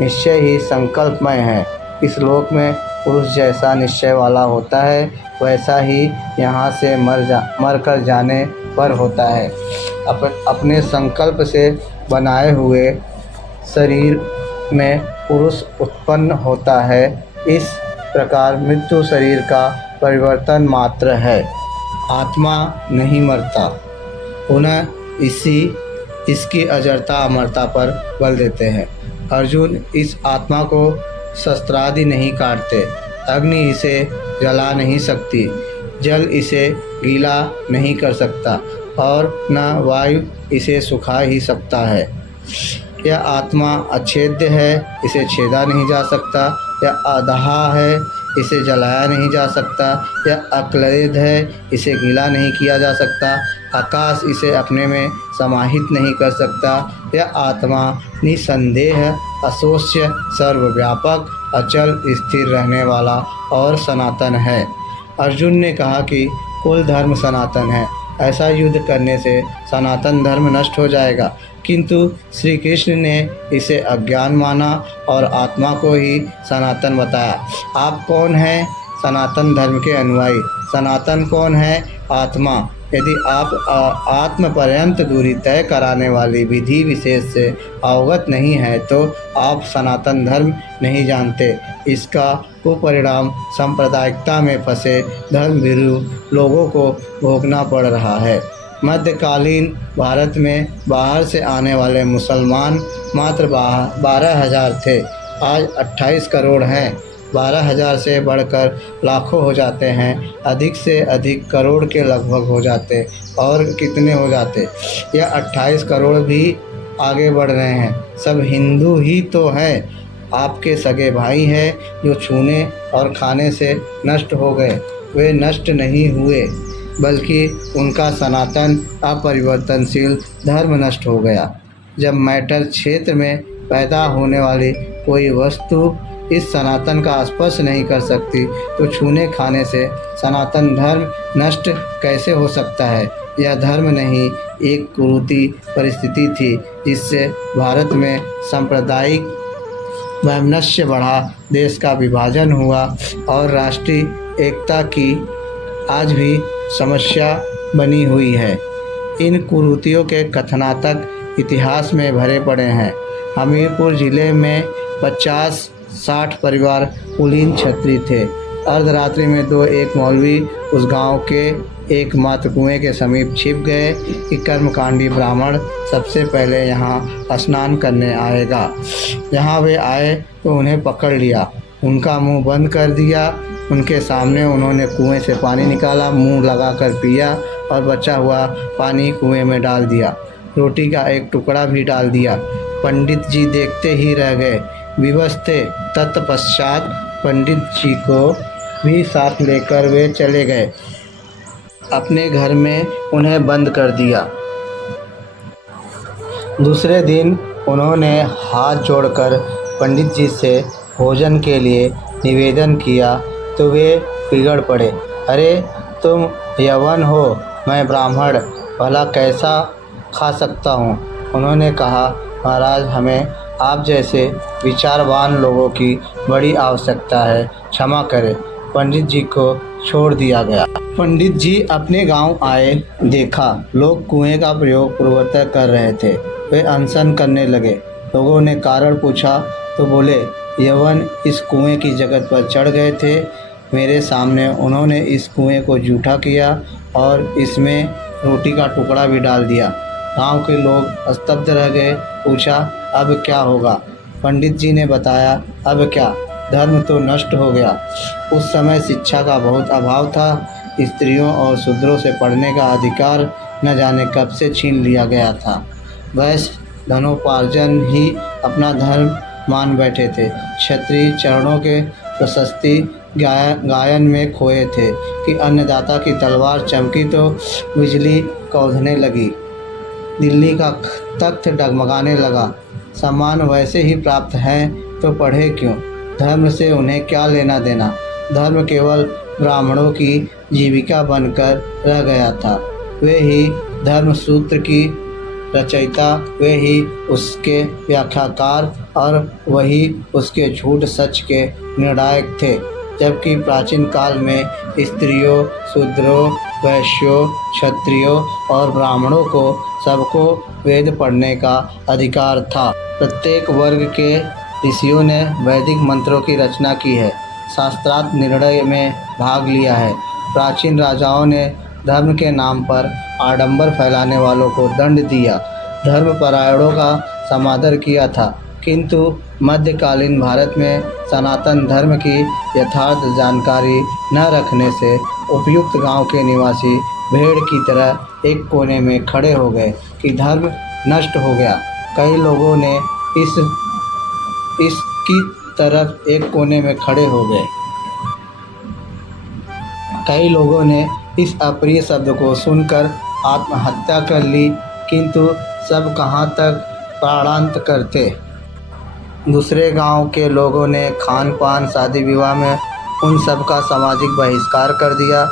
निश्चय ही संकल्पमय है। इस लोक में पुरुष जैसा निश्चय वाला होता है वैसा ही यहाँ से मर कर जाने पर होता है। अपने संकल्प से बनाए हुए शरीर में पुरुष उत्पन्न होता है। इस प्रकार मृत्यु शरीर का परिवर्तन मात्र है, आत्मा नहीं मरता। पुनः इसकी अजरता अमरता पर बल देते हैं। अर्जुन, इस आत्मा को शस्त्रादि नहीं काटते, अग्नि इसे जला नहीं सकती, जल इसे गीला नहीं कर सकता और न वायु इसे सुखा ही सकता है। यह आत्मा अच्छेद्य है, इसे छेदा नहीं जा सकता। यह अदहा है, इसे जलाया नहीं जा सकता। यह अक्लेद है, इसे गीला नहीं किया जा सकता। आकाश इसे अपने में समाहित नहीं कर सकता। यह आत्मा निसंदेह, अशोच्य, सर्वव्यापक, अचल, स्थिर रहने वाला और सनातन है। अर्जुन ने कहा कि कुल धर्म सनातन है, ऐसा युद्ध करने से सनातन धर्म नष्ट हो जाएगा, किंतु श्री कृष्ण ने इसे अज्ञान माना और आत्मा को ही सनातन बताया। आप कौन हैं? सनातन धर्म के अनुयायी। सनातन कौन है? आत्मा। यदि आप आत्म पर्यंत दूरी तय कराने वाली विधि विशेष से अवगत नहीं है तो आप सनातन धर्म नहीं जानते। इसका कुपरिणाम सांप्रदायिकता में फंसे धर्मभीरु लोगों को भोगना पड़ रहा है। मध्यकालीन भारत में बाहर से आने वाले मुसलमान मात्र 12,000 थे, आज 28 करोड़ हैं। 12,000 से बढ़कर लाखों हो जाते हैं, अधिक से अधिक करोड़ के लगभग हो जाते और कितने हो जाते। यह 28 करोड़ भी आगे बढ़ रहे हैं। सब हिंदू ही तो हैं। आपके सगे भाई हैं जो छूने और खाने से नष्ट हो गए, वे नष्ट नहीं हुए, बल्कि उनका सनातन अपरिवर्तनशील धर्म नष्ट हो गया। जब मैटर क्षेत्र में पैदा होने वाली कोई वस्तु इस सनातन का स्पर्श नहीं कर सकती तो छूने खाने से सनातन धर्म नष्ट कैसे हो सकता है। यह धर्म नहीं, एक कुरीति परिस्थिति थी जिससे भारत में सांप्रदायिक वैमनस्य बढ़ा, देश का विभाजन हुआ और राष्ट्रीय एकता की आज भी समस्या बनी हुई है। इन कुरीतियों के कथनातक इतिहास में भरे पड़े हैं। हमीरपुर जिले में 50-60 परिवार कुलीन क्षत्रिय थे। अर्धरात्रि में एक मौलवी उस गांव के एकमात्र कुएं के समीप छिप गए कि कर्मकांडी ब्राह्मण सबसे पहले यहाँ स्नान करने आएगा। यहाँ वे आए तो उन्हें पकड़ लिया, उनका मुंह बंद कर दिया। उनके सामने उन्होंने कुएं से पानी निकाला, मुंह लगाकर पिया और बचा हुआ पानी कुएं में डाल दिया। रोटी का एक टुकड़ा भी डाल दिया। पंडित जी देखते ही रह गए, विवश थे। तत्पश्चात पंडित जी को भी साथ लेकर वे चले गए, अपने घर में उन्हें बंद कर दिया। दूसरे दिन उन्होंने हाथ जोड़कर पंडित जी से भोजन के लिए निवेदन किया तो वे बिगड़ पड़े। अरे तुम यवन हो, मैं ब्राह्मण, भला कैसा खा सकता हूँ। उन्होंने कहा, महाराज, हमें आप जैसे विचारवान लोगों की बड़ी आवश्यकता है, क्षमा करें। पंडित जी को छोड़ दिया गया। पंडित जी अपने गांव आए, देखा लोग कुएं का प्रयोग पूर्वतः कर रहे थे। वे अनशन करने लगे। लोगों ने कारण पूछा तो बोले, यवन इस कुएं की जगत पर चढ़ गए थे। मेरे सामने उन्होंने इस कुएं को जूठा किया और इसमें रोटी का टुकड़ा भी डाल दिया। गांव के लोग स्तब्ध रह गए। पूछा, अब क्या होगा। पंडित जी ने बताया, अब क्या, धर्म तो नष्ट हो गया। उस समय शिक्षा का बहुत अभाव था। स्त्रियों और शूद्रों से पढ़ने का अधिकार न जाने कब से छीन लिया गया था। वैश्य धनोपार्जन ही अपना धर्म मान बैठे थे। क्षत्रिय चरणों के प्रशस्ति गायन में खोए थे कि अन्नदाता की तलवार चमकी तो बिजली कौंधने लगी, दिल्ली का तख्त डगमगाने लगा। सम्मान वैसे ही प्राप्त हैं तो पढ़े क्यों। धर्म से उन्हें क्या लेना देना। धर्म केवल ब्राह्मणों की जीविका बनकर रह गया था। वे ही धर्म सूत्र की रचयिता, वे ही उसके व्याख्याकार और वही उसके झूठ सच के निर्णायक थे। जबकि प्राचीन काल में स्त्रियों, शूद्रों, वैश्यों, क्षत्रियों और ब्राह्मणों को सबको वेद पढ़ने का अधिकार था। प्रत्येक वर्ग के ऋषियों ने वैदिक मंत्रों की रचना की है, शास्त्रार्थ निर्णय में भाग लिया है। प्राचीन राजाओं ने धर्म के नाम पर आडंबर फैलाने वालों को दंड दिया, धर्मपरायणों का समादर किया था। किंतु मध्यकालीन भारत में सनातन धर्म की यथार्थ जानकारी न रखने से उपयुक्त गांव के निवासी भेड़ की तरह एक कोने में खड़े हो गए कि धर्म नष्ट हो गया। कई लोगों ने इसकी तरफ एक कोने में खड़े हो गए। कई लोगों ने इस अप्रिय शब्द को सुनकर आत्महत्या कर ली, किंतु सब कहाँ तक प्राणांत करते। दूसरे गांव के लोगों ने खान पान, शादी विवाह में उन सब का सामाजिक बहिष्कार कर दिया।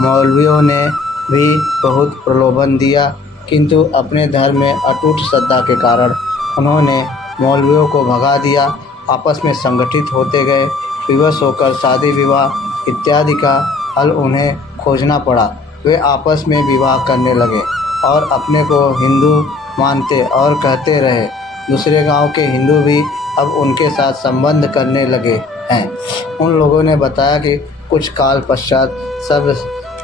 मौलवियों ने भी बहुत प्रलोभन दिया, किंतु अपने धर्म में अटूट श्रद्धा के कारण उन्होंने मौलवियों को भगा दिया। आपस में संगठित होते गए। विवश होकर शादी विवाह इत्यादि का हल उन्हें खोजना पड़ा। वे आपस में विवाह करने लगे और अपने को हिंदू मानते और कहते रहे। दूसरे गांव के हिंदू भी अब उनके साथ संबंध करने लगे हैं। उन लोगों ने बताया कि कुछ काल पश्चात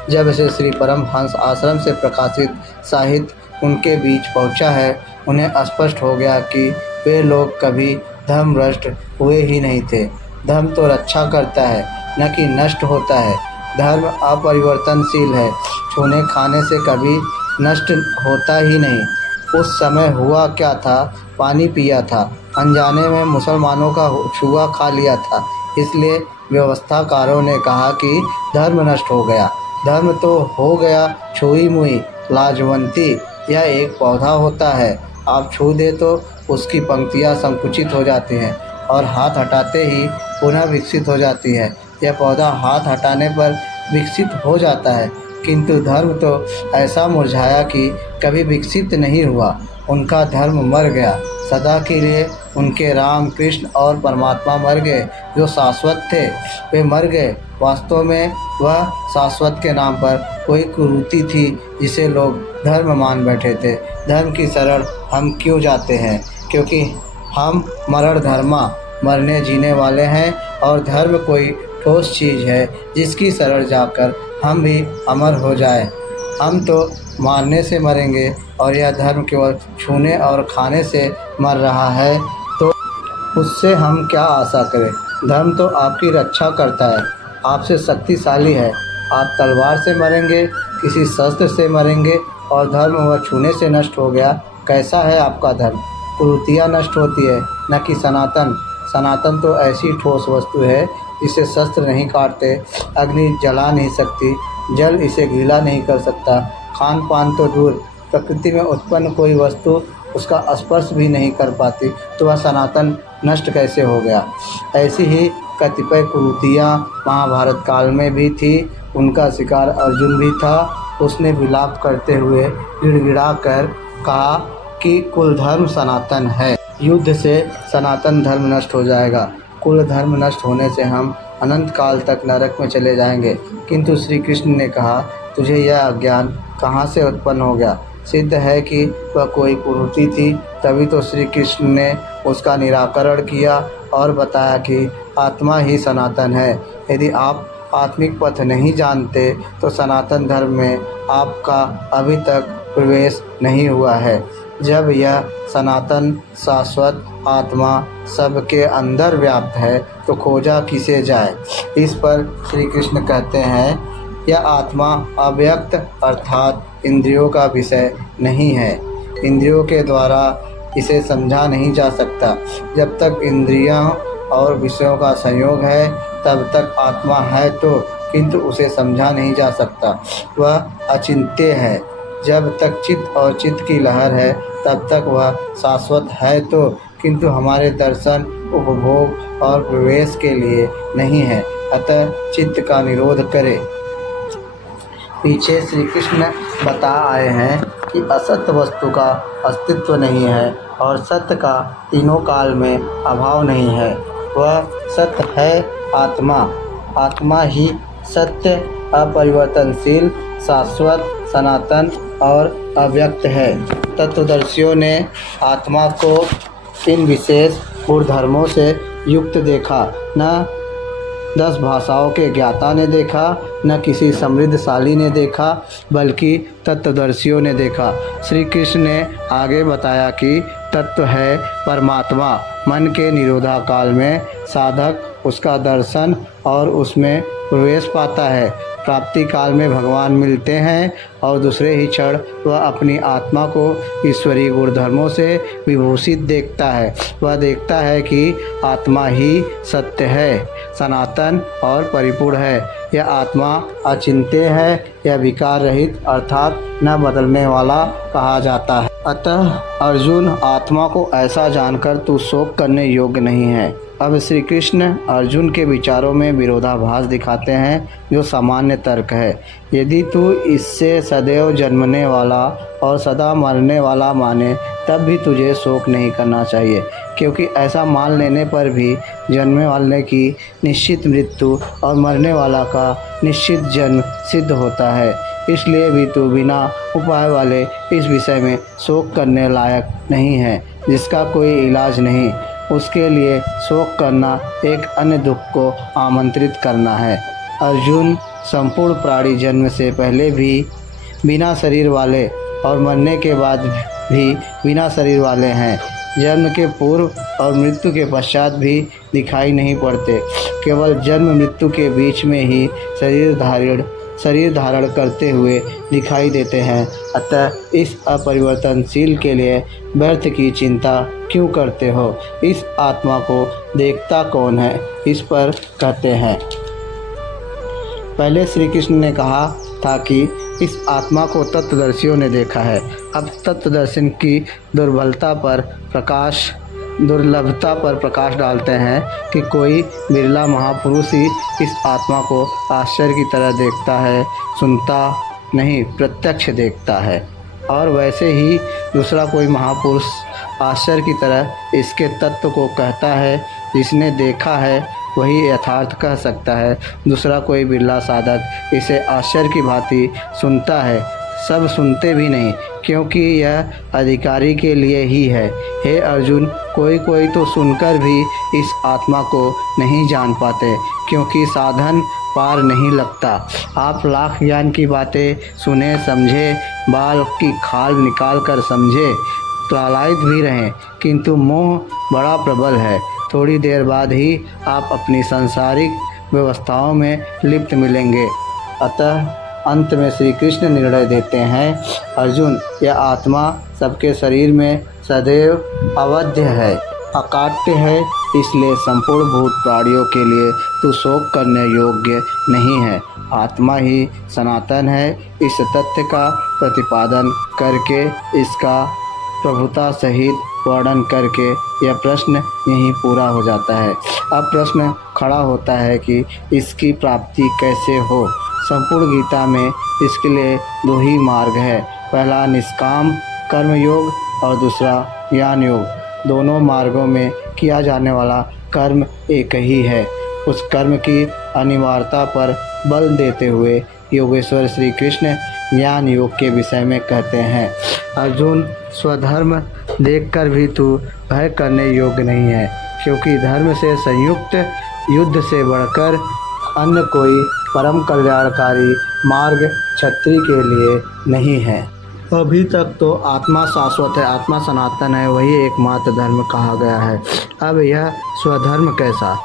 जब से श्री परमहंस आश्रम से प्रकाशित साहित्य उनके बीच पहुंचा है, उन्हें स्पष्ट हो गया कि वे लोग कभी धर्म भ्रष्ट हुए ही नहीं थे। धर्म तो रक्षा करता है, न कि नष्ट होता है। धर्म अपरिवर्तनशील है, छूने खाने से कभी नष्ट होता ही नहीं। उस समय हुआ क्या था, पानी पिया था, अनजाने में मुसलमानों का छुआ खा लिया था, इसलिए व्यवस्थाकारों ने कहा कि धर्म नष्ट हो गया। धर्म तो हो गया छुई मुई लाजवंती। यह एक पौधा होता है, आप छू दे तो उसकी पंक्तियाँ संकुचित हो जाती हैं और हाथ हटाते ही पुनः विकसित हो जाती है। यह पौधा हाथ हटाने पर विकसित हो जाता है, किंतु धर्म तो ऐसा मुरझाया कि कभी विकसित नहीं हुआ। उनका धर्म मर गया, सदा के लिए उनके राम, कृष्ण और परमात्मा मर गए जो शाश्वत थे। वे मर गए। वास्तव में वह शाश्वत के नाम पर कोई कुरीति थी जिसे लोग धर्म मान बैठे थे। धर्म की शरण हम क्यों जाते हैं? क्योंकि हम मरण धर्मा, मरने जीने वाले हैं, और धर्म कोई ठोस चीज़ है जिसकी शरण जाकर हम भी अमर हो जाए। हम तो मारने से मरेंगे और यह धर्म केवल छूने और खाने से मर रहा है, तो उससे हम क्या आशा करें? धर्म तो आपकी रक्षा करता है, आपसे शक्तिशाली है। आप तलवार से मरेंगे, किसी शस्त्र से मरेंगे, और धर्म वह छूने से नष्ट हो गया। कैसा है आपका धर्म? कुरीतियाँ नष्ट होती है, न कि सनातन। सनातन तो ऐसी ठोस वस्तु है जिसे शस्त्र नहीं काटते, अग्नि जला नहीं सकती, जल इसे गीला नहीं कर सकता। खान पान तो दूर, प्रकृति में उत्पन्न कोई वस्तु उसका स्पर्श भी नहीं कर पाती, तो वह सनातन नष्ट कैसे हो गया। ऐसी ही कतिपय कुरीतियाँ महाभारत काल में भी थी। उनका शिकार अर्जुन भी था। उसने विलाप करते हुए गिड़गिड़ा कर कहा कि कुल धर्म सनातन है, युद्ध से सनातन धर्म नष्ट हो जाएगा, कुल धर्म नष्ट होने से हम अनंत काल तक नरक में चले जाएंगे। किंतु श्री कृष्ण ने कहा, तुझे यह अज्ञान कहाँ से उत्पन्न हो गया। सिद्ध है कि वह कोई कुरीति थी, तभी तो श्री कृष्ण ने उसका निराकरण किया और बताया कि आत्मा ही सनातन है। यदि आप आत्मिक पथ नहीं जानते तो सनातन धर्म में आपका अभी तक प्रवेश नहीं हुआ है। जब यह सनातन शाश्वत आत्मा सबके अंदर व्याप्त है तो खोजा किसे जाए। इस पर श्री कृष्ण कहते हैं, यह आत्मा अव्यक्त अर्थात इंद्रियों का विषय नहीं है। इंद्रियों के द्वारा इसे समझा नहीं जा सकता। जब तक इंद्रियों और विषयों का संयोग है तब तक आत्मा है तो, किंतु उसे समझा नहीं जा सकता। वह अचिंत्य है। जब तक चित्त और चित्त की लहर है तब तक वह शाश्वत है तो, किंतु हमारे दर्शन उपभोग और प्रवेश के लिए नहीं है। अतः चित्त का निरोध करे। पीछे श्री कृष्ण बता आए हैं कि असत्य वस्तु का अस्तित्व नहीं है और सत्य का तीनों काल में अभाव नहीं है। वह सत्य है आत्मा। आत्मा ही सत्य, अपरिवर्तनशील, शाश्वत, सनातन और अव्यक्त है। तत्वदर्शियों ने आत्मा को इन विशेष गुणधर्मों से युक्त देखा। न 10 भाषाओं के ज्ञाता ने देखा, न किसी समृद्धशाली ने देखा, बल्कि तत्वदर्शियों ने देखा। श्री कृष्ण ने आगे बताया कि तत्व है परमात्मा। मन के निरोधा काल में साधक उसका दर्शन और उसमें प्रवेश पाता है। प्राप्ति काल में भगवान मिलते हैं और दूसरे ही क्षण वह अपनी आत्मा को ईश्वरीय गुणधर्मों से विभूषित देखता है। वह देखता है कि आत्मा ही सत्य है, सनातन और परिपूर्ण है। यह आत्मा अचिंत्य है, यह विकार रहित अर्थात न बदलने वाला कहा जाता है। अतः अर्जुन, आत्मा को ऐसा जानकर तू शोक करने योग्य नहीं है। अब श्री कृष्ण अर्जुन के विचारों में विरोधाभास दिखाते हैं जो सामान्य तर्क है। यदि तू इससे सदैव जन्मने वाला और सदा मरने वाला माने तब भी तुझे शोक नहीं करना चाहिए, क्योंकि ऐसा मान लेने पर भी जन्मने वाले की निश्चित मृत्यु और मरने वाला का निश्चित जन्म सिद्ध होता है। इसलिए भी तू बिना उपाय वाले इस विषय में शोक करने लायक नहीं है, जिसका कोई इलाज नहीं। उसके लिए शोक करना एक अन्य दुख को आमंत्रित करना है। अर्जुन, संपूर्ण प्राणी जन्म से पहले भी बिना शरीर वाले और मरने के बाद भी बिना शरीर वाले हैं। जन्म के पूर्व और मृत्यु के पश्चात भी दिखाई नहीं पड़ते, केवल जन्म मृत्यु के बीच में ही शरीर धारण करते हुए दिखाई देते हैं। अतः इस अपरिवर्तनशील के लिए व्यर्थ की चिंता क्यों करते हो। इस आत्मा को देखता कौन है, इस पर कहते हैं। पहले श्री कृष्ण ने कहा था कि इस आत्मा को तत्वदर्शियों ने देखा है। अब तत्वदर्शन की दुर्लभता पर प्रकाश डालते हैं कि कोई बिरला महापुरुष ही इस आत्मा को आश्चर्य की तरह देखता है, सुनता नहीं, प्रत्यक्ष देखता है। और वैसे ही दूसरा कोई महापुरुष आश्चर्य की तरह इसके तत्व को कहता है। जिसने देखा है वही यथार्थ कह सकता है। दूसरा कोई बिरला साधक इसे आश्चर्य की भांति सुनता है। सब सुनते भी नहीं, क्योंकि यह अधिकारी के लिए ही है। हे अर्जुन, कोई तो सुनकर भी इस आत्मा को नहीं जान पाते, क्योंकि साधन पार नहीं लगता। आप लाख ज्ञान की बातें सुने समझे, बाल की खाल निकाल कर समझे, प्रलायित भी रहें, किंतु मोह बड़ा प्रबल है। थोड़ी देर बाद ही आप अपनी सांसारिक व्यवस्थाओं में लिप्त मिलेंगे। अतः अंत में श्री कृष्ण निर्णय देते हैं, अर्जुन, यह आत्मा सबके शरीर में सदैव अवध्य है, अकाट्य है, इसलिए संपूर्ण भूत प्राणियों के लिए तू शोक करने योग्य नहीं है। आत्मा ही सनातन है। इस तथ्य का प्रतिपादन करके, इसका प्रभुता सहित वर्णन करके यह प्रश्न यहीं पूरा हो जाता है। अब प्रश्न खड़ा होता है कि इसकी प्राप्ति कैसे हो। संपूर्ण गीता में इसके लिए दो ही मार्ग है, पहला निष्काम कर्म योग और दूसरा ज्ञान योग। दोनों मार्गों में किया जाने वाला कर्म एक ही है। उस कर्म की अनिवार्यता पर बल देते हुए योगेश्वर श्री कृष्ण ज्ञान योग के विषय में कहते हैं, अर्जुन, स्वधर्म देखकर भी तू भय करने योग्य नहीं है, क्योंकि धर्म से संयुक्त युद्ध से बढ़कर अन्य कोई परम कल्याणकारी मार्ग क्षत्रिय के लिए नहीं है। अभी तक तो आत्मा शाश्वत है, आत्मा सनातन है, वही एकमात्र धर्म कहा गया है। अब यह स्वधर्म कैसा?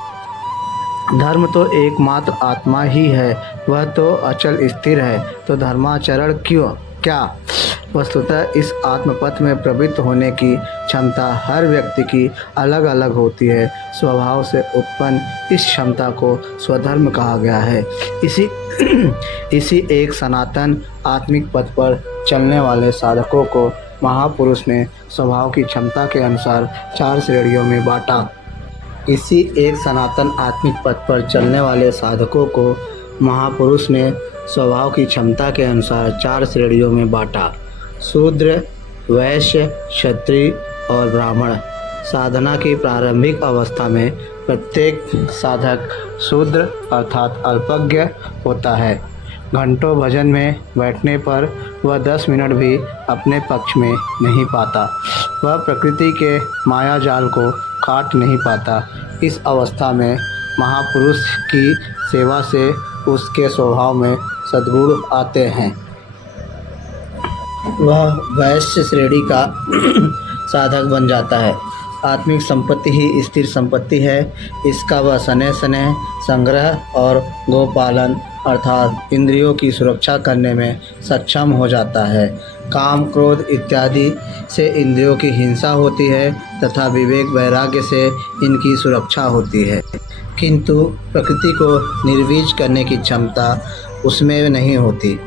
धर्म तो एकमात्र आत्मा ही है, वह तो अचल स्थिर है, तो धर्माचरण क्या? वस्तुतः इस आत्मपथ में प्रवृत्त होने की क्षमता हर व्यक्ति की अलग अलग होती है। स्वभाव से उत्पन्न इस क्षमता को स्वधर्म कहा गया है। इसी एक सनातन आत्मिक पथ पर चलने वाले साधकों को महापुरुष ने स्वभाव की क्षमता के अनुसार 4 श्रेणियों में बांटा। इसी एक सनातन आत्मिक पथ पर चलने वाले साधकों को महापुरुष ने स्वभाव की क्षमता के अनुसार 4 श्रेणियों में बांटा। शूद्र, वैश्य, क्षत्रिय और ब्राह्मण। साधना की प्रारंभिक अवस्था में प्रत्येक साधक शूद्र अर्थात अल्पज्ञ होता है। घंटों भजन में बैठने पर वह 10 मिनट भी अपने पक्ष में नहीं पाता। वह प्रकृति के माया जाल को काट नहीं पाता। इस अवस्था में महापुरुष की सेवा से उसके स्वभाव में सद्गुण आते हैं। वह वैश्य श्रेणी का साधक बन जाता है। आत्मिक संपत्ति ही स्थिर संपत्ति है। इसका वह सने संग्रह और गोपालन अर्थात इंद्रियों की सुरक्षा करने में सक्षम हो जाता है। काम, क्रोध इत्यादि से इंद्रियों की हिंसा होती है तथा विवेक वैराग्य से इनकी सुरक्षा होती है, किंतु प्रकृति को निर्वीज करने की क्षमता उसमें नहीं होती।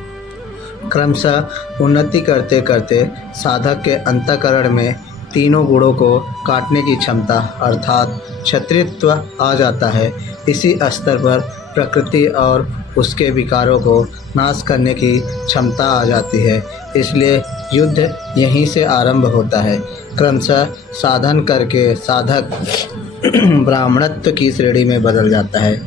क्रमशः उन्नति करते करते साधक के अंतःकरण में तीनों गुणों को काटने की क्षमता अर्थात क्षत्रियत्व आ जाता है। इसी स्तर पर प्रकृति और उसके विकारों को नाश करने की क्षमता आ जाती है। इसलिए युद्ध यहीं से आरंभ होता है। क्रमशः साधन करके साधक ब्राह्मणत्व की श्रेणी में बदल जाता है।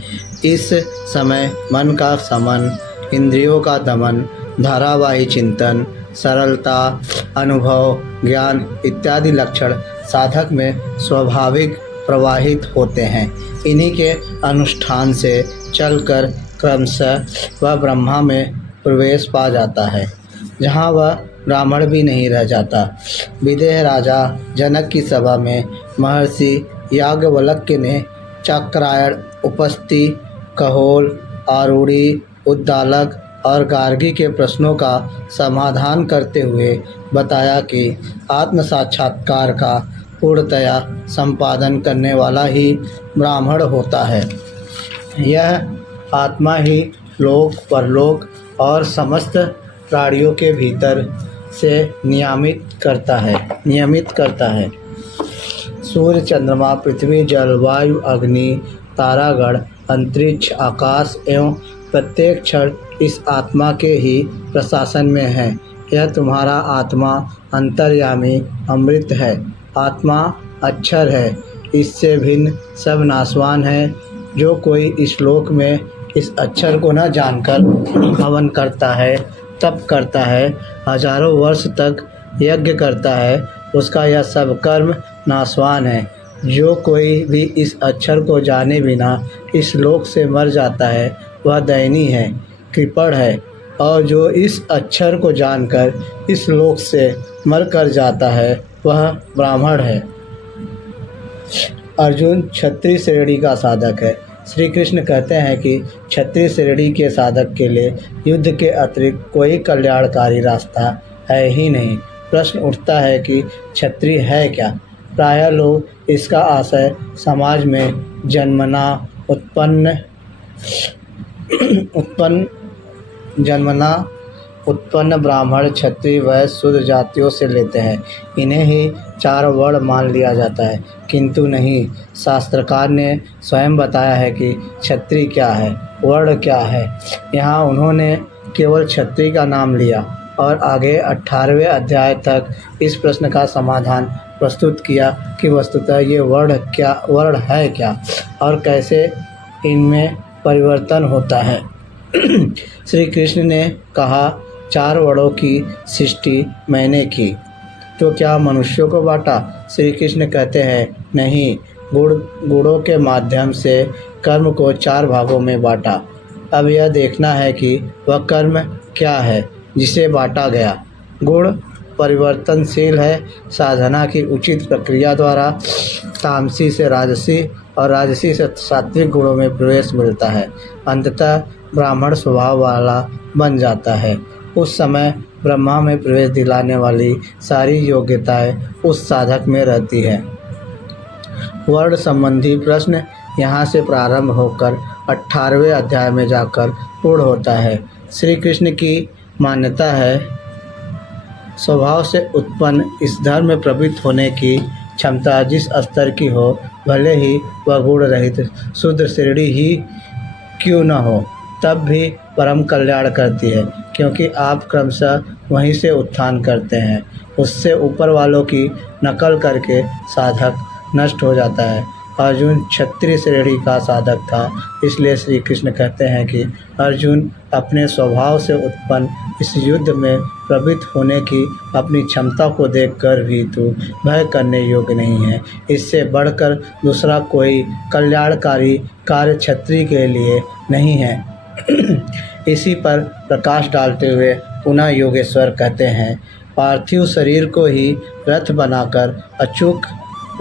इस समय मन का समन, इंद्रियों का दमन, धारावाही चिंतन, सरलता, अनुभव, ज्ञान इत्यादि लक्षण साधक में स्वाभाविक प्रवाहित होते हैं। इन्हीं के अनुष्ठान से चलकर क्रमशः वह ब्रह्मा में प्रवेश पा जाता है, जहाँ वह ब्राह्मण भी नहीं रह जाता। विदेह राजा जनक की सभा में महर्षि याज्ञवल्क्य ने चक्रायण, उपस्थि, कहोल, आरूढ़ी, उद्दालक और गार्गी के प्रश्नों का समाधान करते हुए बताया कि आत्म साक्षात्कार का पूर्णतया संपादन करने वाला ही ब्राह्मण होता है। यह आत्मा ही लोक, परलोक और समस्त प्राणियों के भीतर से नियमित करता है। सूर्य, चंद्रमा, पृथ्वी, जल, वायु, अग्नि, तारागण, अंतरिक्ष, आकाश एवं प्रत्येक क्षण इस आत्मा के ही प्रशासन में है। यह तुम्हारा आत्मा अंतर्यामी अमृत है। आत्मा अक्षर है, इससे भिन्न सब नाशवान है। जो कोई इस श्लोक में इस अक्षर को न जानकर हवन करता है, तप करता है, हजारों वर्ष तक यज्ञ करता है, उसका यह सब कर्म नाशवान है। जो कोई भी इस अक्षर को जाने बिना इस लोक से मर जाता है, वह दयनीय है, कृपण है, और जो इस अक्षर को जानकर इस लोक से मर कर जाता है, वह ब्राह्मण है। अर्जुन क्षत्रिय श्रेणी का साधक है। श्री कृष्ण कहते हैं कि क्षत्रिय श्रेणी के साधक के लिए युद्ध के अतिरिक्त कोई कल्याणकारी रास्ता है ही नहीं। प्रश्न उठता है कि क्षत्रिय है क्या। प्रायः लोग इसका आशय समाज में जन्मना उत्पन्न ब्राह्मण, क्षत्रिय, वैश्य, शूद्र जातियों से लेते हैं। इन्हें ही 4 वर्ण मान लिया जाता है, किंतु नहीं। शास्त्रकार ने स्वयं बताया है कि क्षत्रिय क्या है, वर्ण क्या है। यहाँ उन्होंने केवल क्षत्रिय का नाम लिया और आगे 18वें अध्याय तक इस प्रश्न का समाधान प्रस्तुत किया कि वस्तुतः ये वर्ण है क्या और कैसे इनमें परिवर्तन होता है। श्री कृष्ण ने कहा, 4 वर्णों की सृष्टि मैंने की, तो क्या मनुष्यों को बांटा? श्री कृष्ण कहते हैं, नहीं, गुणों के माध्यम से कर्म को 4 भागों में बांटा। अब यह देखना है कि वह कर्म क्या है जिसे बांटा गया। गुण परिवर्तनशील है। साधना की उचित प्रक्रिया द्वारा तामसी से राजसी और राजसी से सात्विक गुणों में प्रवेश मिलता है। अंततः ब्राह्मण स्वभाव वाला बन जाता है। उस समय ब्रह्मा में प्रवेश दिलाने वाली सारी योग्यताएं उस साधक में रहती है। वर्ण संबंधी प्रश्न यहाँ से प्रारंभ होकर 18वें अध्याय में जाकर पूर्ण होता है। श्री कृष्ण की मान्यता है, स्वभाव से उत्पन्न इस धर्म में प्रवृत्त होने की क्षमता जिस स्तर की हो, भले ही वह गुण रहित शुद्ध श्रेणी ही क्यों न हो, तब भी परम कल्याण करती है, क्योंकि आप क्रमशः वहीं से उत्थान करते हैं। उससे ऊपर वालों की नकल करके साधक नष्ट हो जाता है। अर्जुन क्षत्रिय श्रेणी का साधक था, इसलिए श्री कृष्ण कहते हैं कि अर्जुन, अपने स्वभाव से उत्पन्न इस युद्ध में प्रवृत्त होने की अपनी क्षमता को देखकर भी तू भय करने योग्य नहीं है। इससे बढ़कर दूसरा कोई कल्याणकारी कार्य क्षत्रिय के लिए नहीं है। इसी पर प्रकाश डालते हुए पुनः योगेश्वर कहते हैं, पार्थिव शरीर को ही रथ बनाकर अचूक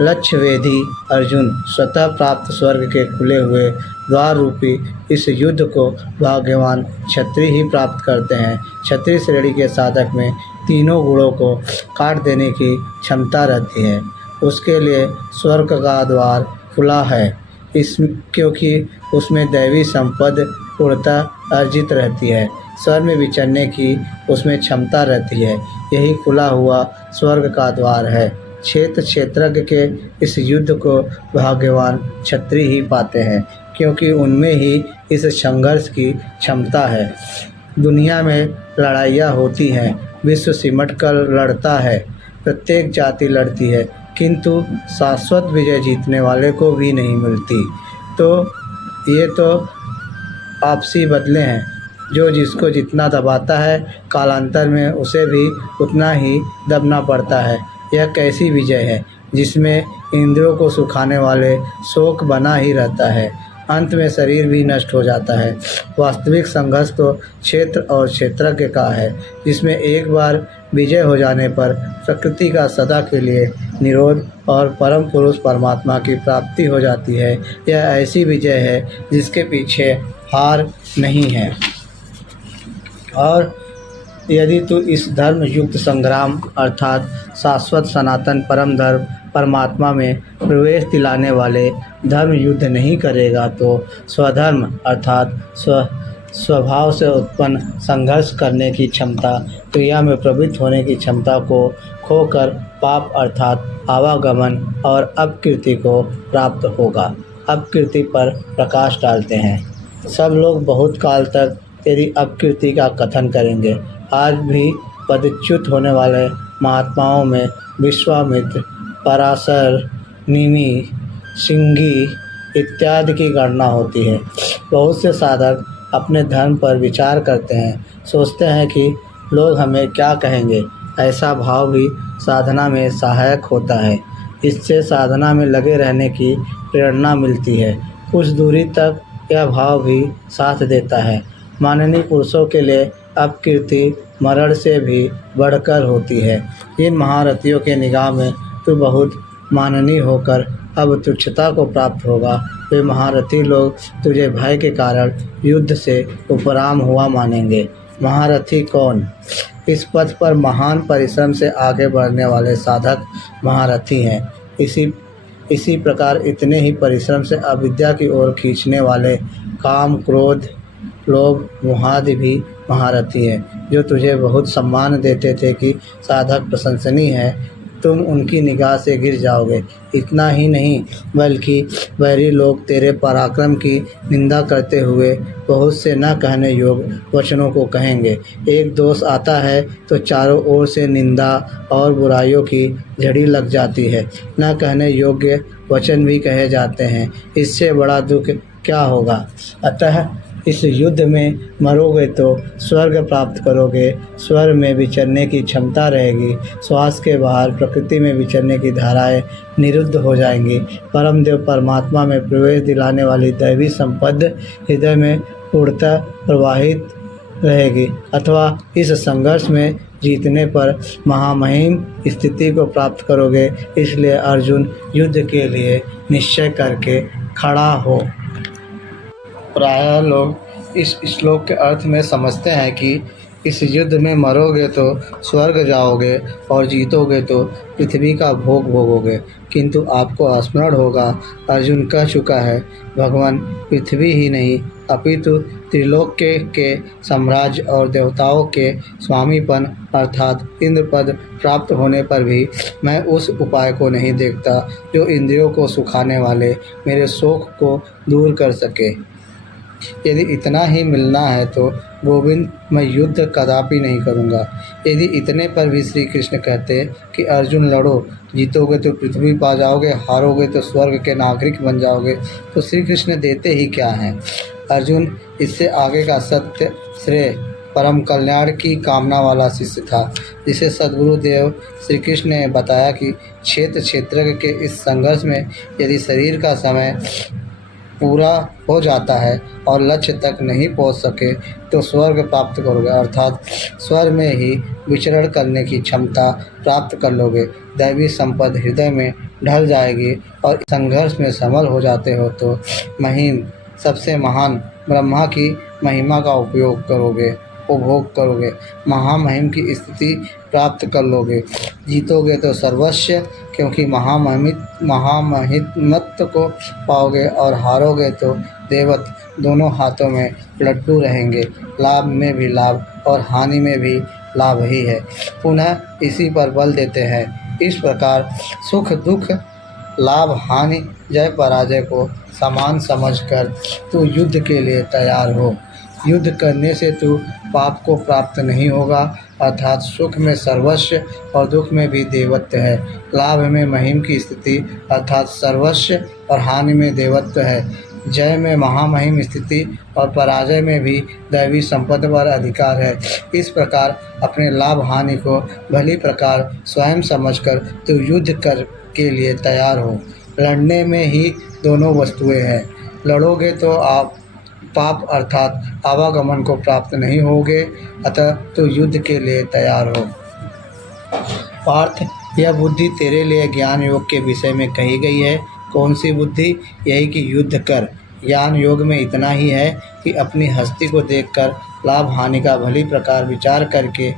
लक्ष्य वेधी अर्जुन स्वतः प्राप्त स्वर्ग के खुले हुए द्वार रूपी इस युद्ध को भाग्यवान क्षत्रिय ही प्राप्त करते हैं। क्षत्रिय श्रेणी के साधक में तीनों गुणों को काट देने की क्षमता रहती है। उसके लिए स्वर्ग का द्वार खुला है, क्योंकि उसमें दैवी संपद पूर्णतः अर्जित रहती है। स्वर्ग में विचरने की उसमें क्षमता रहती है। यही खुला हुआ स्वर्ग का द्वार है। क्षेत्रज्ञ के इस युद्ध को भाग्यवान क्षत्रिय ही पाते हैं, क्योंकि उनमें ही इस संघर्ष की क्षमता है। दुनिया में लड़ाइयाँ होती हैं, विश्व सिमट कर लड़ता है, प्रत्येक जाति लड़ती है, किंतु शाश्वत विजय जीतने वाले को भी नहीं मिलती। तो ये तो आपसी बदले हैं। जो जिसको जितना दबाता है, कालांतर में उसे भी उतना ही दबना पड़ता है। यह कैसी विजय है जिसमें इंद्रियों को सुखाने वाले शोक बना ही रहता है, अंत में शरीर भी नष्ट हो जाता है। वास्तविक संघर्ष तो क्षेत्र और क्षेत्रज्ञ का है, जिसमें एक बार विजय हो जाने पर प्रकृति का सदा के लिए निरोध और परम पुरुष परमात्मा की प्राप्ति हो जाती है। यह ऐसी विजय है जिसके पीछे हार नहीं है। और यदि तू इस धर्म युक्त संग्राम अर्थात शाश्वत सनातन परम धर्म परमात्मा में प्रवेश दिलाने वाले धर्म युद्ध नहीं करेगा, तो स्वधर्म अर्थात स्वभाव से उत्पन्न संघर्ष करने की क्षमता, क्रिया में प्रवृत्त होने की क्षमता को खोकर पाप अर्थात आवागमन और अपकीर्ति को प्राप्त होगा। अपकीर्ति पर प्रकाश डालते हैं। सब लोग बहुत काल तक तेरी अपकीर्ति का कथन करेंगे। आज भी पदच्युत होने वाले महात्माओं में विश्वामित्र, पराशर, निमि, सिंघी इत्यादि की गणना होती है। बहुत से साधक अपने धर्म पर विचार करते हैं, सोचते हैं कि लोग हमें क्या कहेंगे। ऐसा भाव भी साधना में सहायक होता है। इससे साधना में लगे रहने की प्रेरणा मिलती है। कुछ दूरी तक यह भाव भी साथ देता है। माननीय पुरुषों के लिए अपकीर्ति मरण से भी बढ़कर होती है। इन महारथियों के निगाह में तो बहुत माननीय होकर अब तुच्छता को प्राप्त होगा। वे महारथी लोग तुझे भय के कारण युद्ध से उपराम हुआ मानेंगे। महारथी कौन? इस पथ पर महान परिश्रम से आगे बढ़ने वाले साधक महारथी हैं। इसी प्रकार इतने ही परिश्रम से अविद्या की ओर खींचने वाले काम, क्रोध, लोभ, मोहादि भी महारथी हैं, जो तुझे बहुत सम्मान देते थे कि साधक प्रशंसनीय है, तुम उनकी निगाह से गिर जाओगे। इतना ही नहीं बल्कि बैरी लोग तेरे पराक्रम की निंदा करते हुए बहुत से न कहने योग्य वचनों को कहेंगे। एक दोष आता है तो चारों ओर से निंदा और बुराइयों की झड़ी लग जाती है। न कहने योग्य वचन भी कहे जाते हैं। इससे बड़ा दुख क्या होगा। अतः इस युद्ध में मरोगे तो स्वर्ग प्राप्त करोगे। स्वर्ग में विचरने की क्षमता रहेगी। श्वास के बाहर प्रकृति में विचरने की धाराएं निरुद्ध हो जाएंगी। परमदेव परमात्मा में प्रवेश दिलाने वाली दैवी संपद हृदय में पूर्णतः प्रवाहित रहेगी। अथवा इस संघर्ष में जीतने पर महामहिम स्थिति को प्राप्त करोगे। इसलिए अर्जुन युद्ध के लिए निश्चय करके खड़ा हो। प्रायः लोग इस श्लोक के अर्थ में समझते हैं कि इस युद्ध में मरोगे तो स्वर्ग जाओगे और जीतोगे तो पृथ्वी का भोग भोगोगे। किंतु आपको स्मरण होगा, अर्जुन कह चुका है, भगवान पृथ्वी ही नहीं अपितु त्रिलोक्य के साम्राज्य और देवताओं के स्वामीपन अर्थात इंद्रपद प्राप्त होने पर भी मैं उस उपाय को नहीं देखता जो इंद्रियों को सुखाने वाले मेरे शोक को दूर कर सके। यदि इतना ही मिलना है तो गोविंद मैं युद्ध कदापि नहीं करूँगा। यदि इतने पर भी श्री कृष्ण कहते कि अर्जुन लड़ो, जीतोगे तो पृथ्वी पा जाओगे, हारोगे तो स्वर्ग के नागरिक बन जाओगे, तो श्री कृष्ण देते ही क्या हैं। अर्जुन इससे आगे का सत्य श्रेय परम कल्याण की कामना वाला शिष्य था, जिसे सद्गुरुदेव श्री कृष्ण ने बताया कि क्षेत्रज्ञ के इस संघर्ष में यदि शरीर का समय पूरा हो जाता है और लक्ष्य तक नहीं पहुंच सके तो स्वर्ग प्राप्त करोगे, अर्थात स्वर्ग में ही विचरण करने की क्षमता प्राप्त कर लोगे। दैवी संपद हृदय में ढल जाएगी और संघर्ष में समल हो जाते हो तो महीन सबसे महान ब्रह्मा की महिमा का उपभोग करोगे, महामहिम की स्थिति प्राप्त कर लोगे। जीतोगे तो सर्वस्व, क्योंकि महामहिमत्व को पाओगे, और हारोगे तो देवत दोनों हाथों में लड्डू रहेंगे। लाभ में भी लाभ और हानि में भी लाभ ही है। पुनः इसी पर बल देते हैं। इस प्रकार सुख दुख, लाभ हानि, जय पराजय को समान समझकर तू युद्ध के लिए तैयार हो। युद्ध करने से तू पाप को प्राप्त नहीं होगा, अर्थात सुख में सर्वस्व और दुख में भी देवत्व है। लाभ में महिम की स्थिति अर्थात सर्वस्व और हानि में देवत्व है। जय में महामहिम स्थिति और पराजय में भी दैवी संपत्ति पर अधिकार है। इस प्रकार अपने लाभ हानि को भली प्रकार स्वयं समझकर तू युद्ध कर के लिए तैयार हो। लड़ने में ही दोनों वस्तुएं हैं। लड़ोगे तो आप पाप अर्थात आवागमन को प्राप्त नहीं होगे, अतः तो युद्ध के लिए तैयार हो। पार्थ, यह बुद्धि तेरे लिए ज्ञान योग के विषय में कही गई है। कौन सी बुद्धि? यही कि युद्ध कर। ज्ञान योग में इतना ही है कि अपनी हस्ती को देखकर लाभ हानि का भली प्रकार विचार करके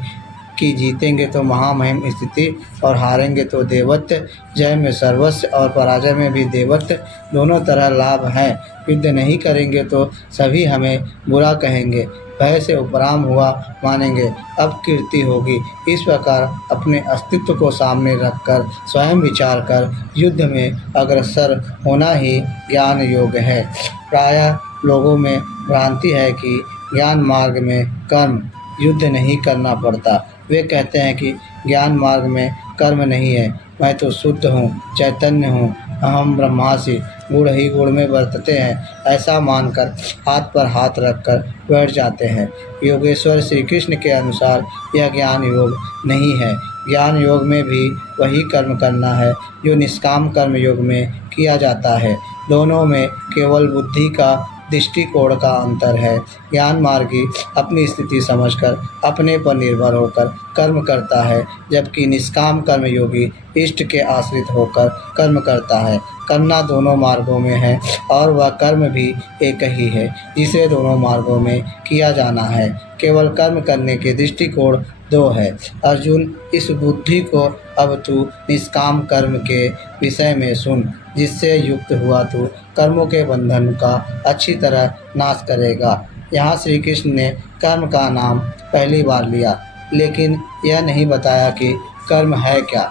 कि जीतेंगे तो महामहिम स्थिति और हारेंगे तो देवत्व। जय में सर्वस्व और पराजय में भी देवत्व, दोनों तरह लाभ हैं। युद्ध नहीं करेंगे तो सभी हमें बुरा कहेंगे, भय से उपराम हुआ मानेंगे, अपकीर्ति होगी। इस प्रकार अपने अस्तित्व को सामने रखकर स्वयं विचार कर युद्ध में अग्रसर होना ही ज्ञान योग है। प्रायः लोगों में भ्रांति है कि ज्ञान मार्ग में कर्म युद्ध नहीं करना पड़ता। वे कहते हैं कि ज्ञान मार्ग में कर्म नहीं है, मैं तो शुद्ध हूँ, चैतन्य हूँ, अहम ब्रह्मासि, गुण ही गुण में वर्तते हैं, ऐसा मानकर हाथ पर हाथ रखकर बैठ जाते हैं। योगेश्वर श्री कृष्ण के अनुसार यह ज्ञान योग नहीं है। ज्ञान योग में भी वही कर्म करना है जो निष्काम कर्म योग में किया जाता है। दोनों में केवल बुद्धि का दृष्टिकोण का अंतर है। ज्ञान मार्गी अपनी स्थिति समझकर अपने पर निर्भर होकर कर्म करता है, जबकि निष्काम कर्म योगी इष्ट के आश्रित होकर कर्म करता है। करना दोनों मार्गों में है और वह कर्म भी एक ही है जिसे दोनों मार्गों में किया जाना है। केवल कर्म करने के दृष्टिकोण दो है। अर्जुन, इस बुद्धि को अब तू निष्काम कर्म के विषय में सुन, जिससे युक्त हुआ तू कर्मों के बंधन का अच्छी तरह नाश करेगा। यहाँ श्री कृष्ण ने कर्म का नाम पहली बार लिया, लेकिन यह नहीं बताया कि कर्म है क्या।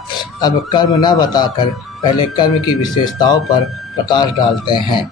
अब कर्म न बताकर पहले कर्म की विशेषताओं पर प्रकाश डालते हैं।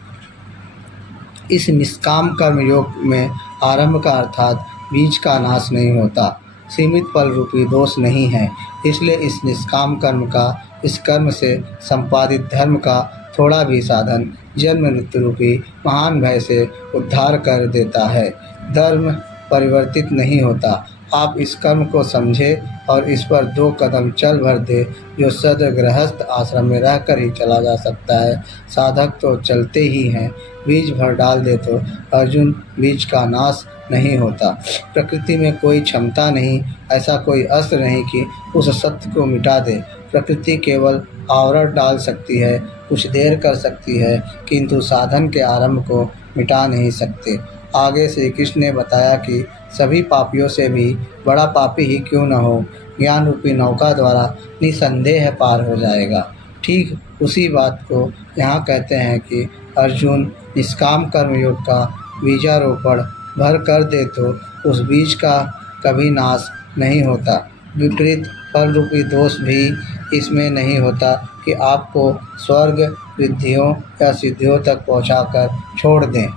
इस निष्काम कर्म योग में आरंभ का अर्थात बीज का नाश नहीं होता, सीमित फल रूपी दोष नहीं है। इसलिए इस निष्काम कर्म का, इस कर्म से संपादित धर्म का थोड़ा भी साधन जन्म मृत्यु रूपी महान भय से उद्धार कर देता है। धर्म परिवर्तित नहीं होता। आप इस कर्म को समझें और इस पर 2 कदम चल भर दे, जो सद गृहस्थ आश्रम में रहकर ही चला जा सकता है। साधक तो चलते ही हैं, बीज भर डाल दे तो अर्जुन बीज का नाश नहीं होता। प्रकृति में कोई क्षमता नहीं, ऐसा कोई अस्त्र नहीं कि उस सत्य को मिटा दे। प्रकृति केवल आवरण डाल सकती है, कुछ देर कर सकती है, किंतु साधन के आरंभ को मिटा नहीं सकते। आगे श्री कृष्ण ने बताया कि सभी पापियों से भी बड़ा पापी ही क्यों न हो, ज्ञान रूपी नौका द्वारा निसंदेह पार हो जाएगा। ठीक उसी बात को यहाँ कहते हैं कि अर्जुन, निष्काम कर्मयोग का बीजारोपण भर कर दे तो उस बीज का कभी नाश नहीं होता। विपरीत फल रूपी दोष भी इसमें नहीं होता कि आपको स्वर्ग, रिद्धियों या सिद्धियों तक पहुँचाकर छोड़ दें।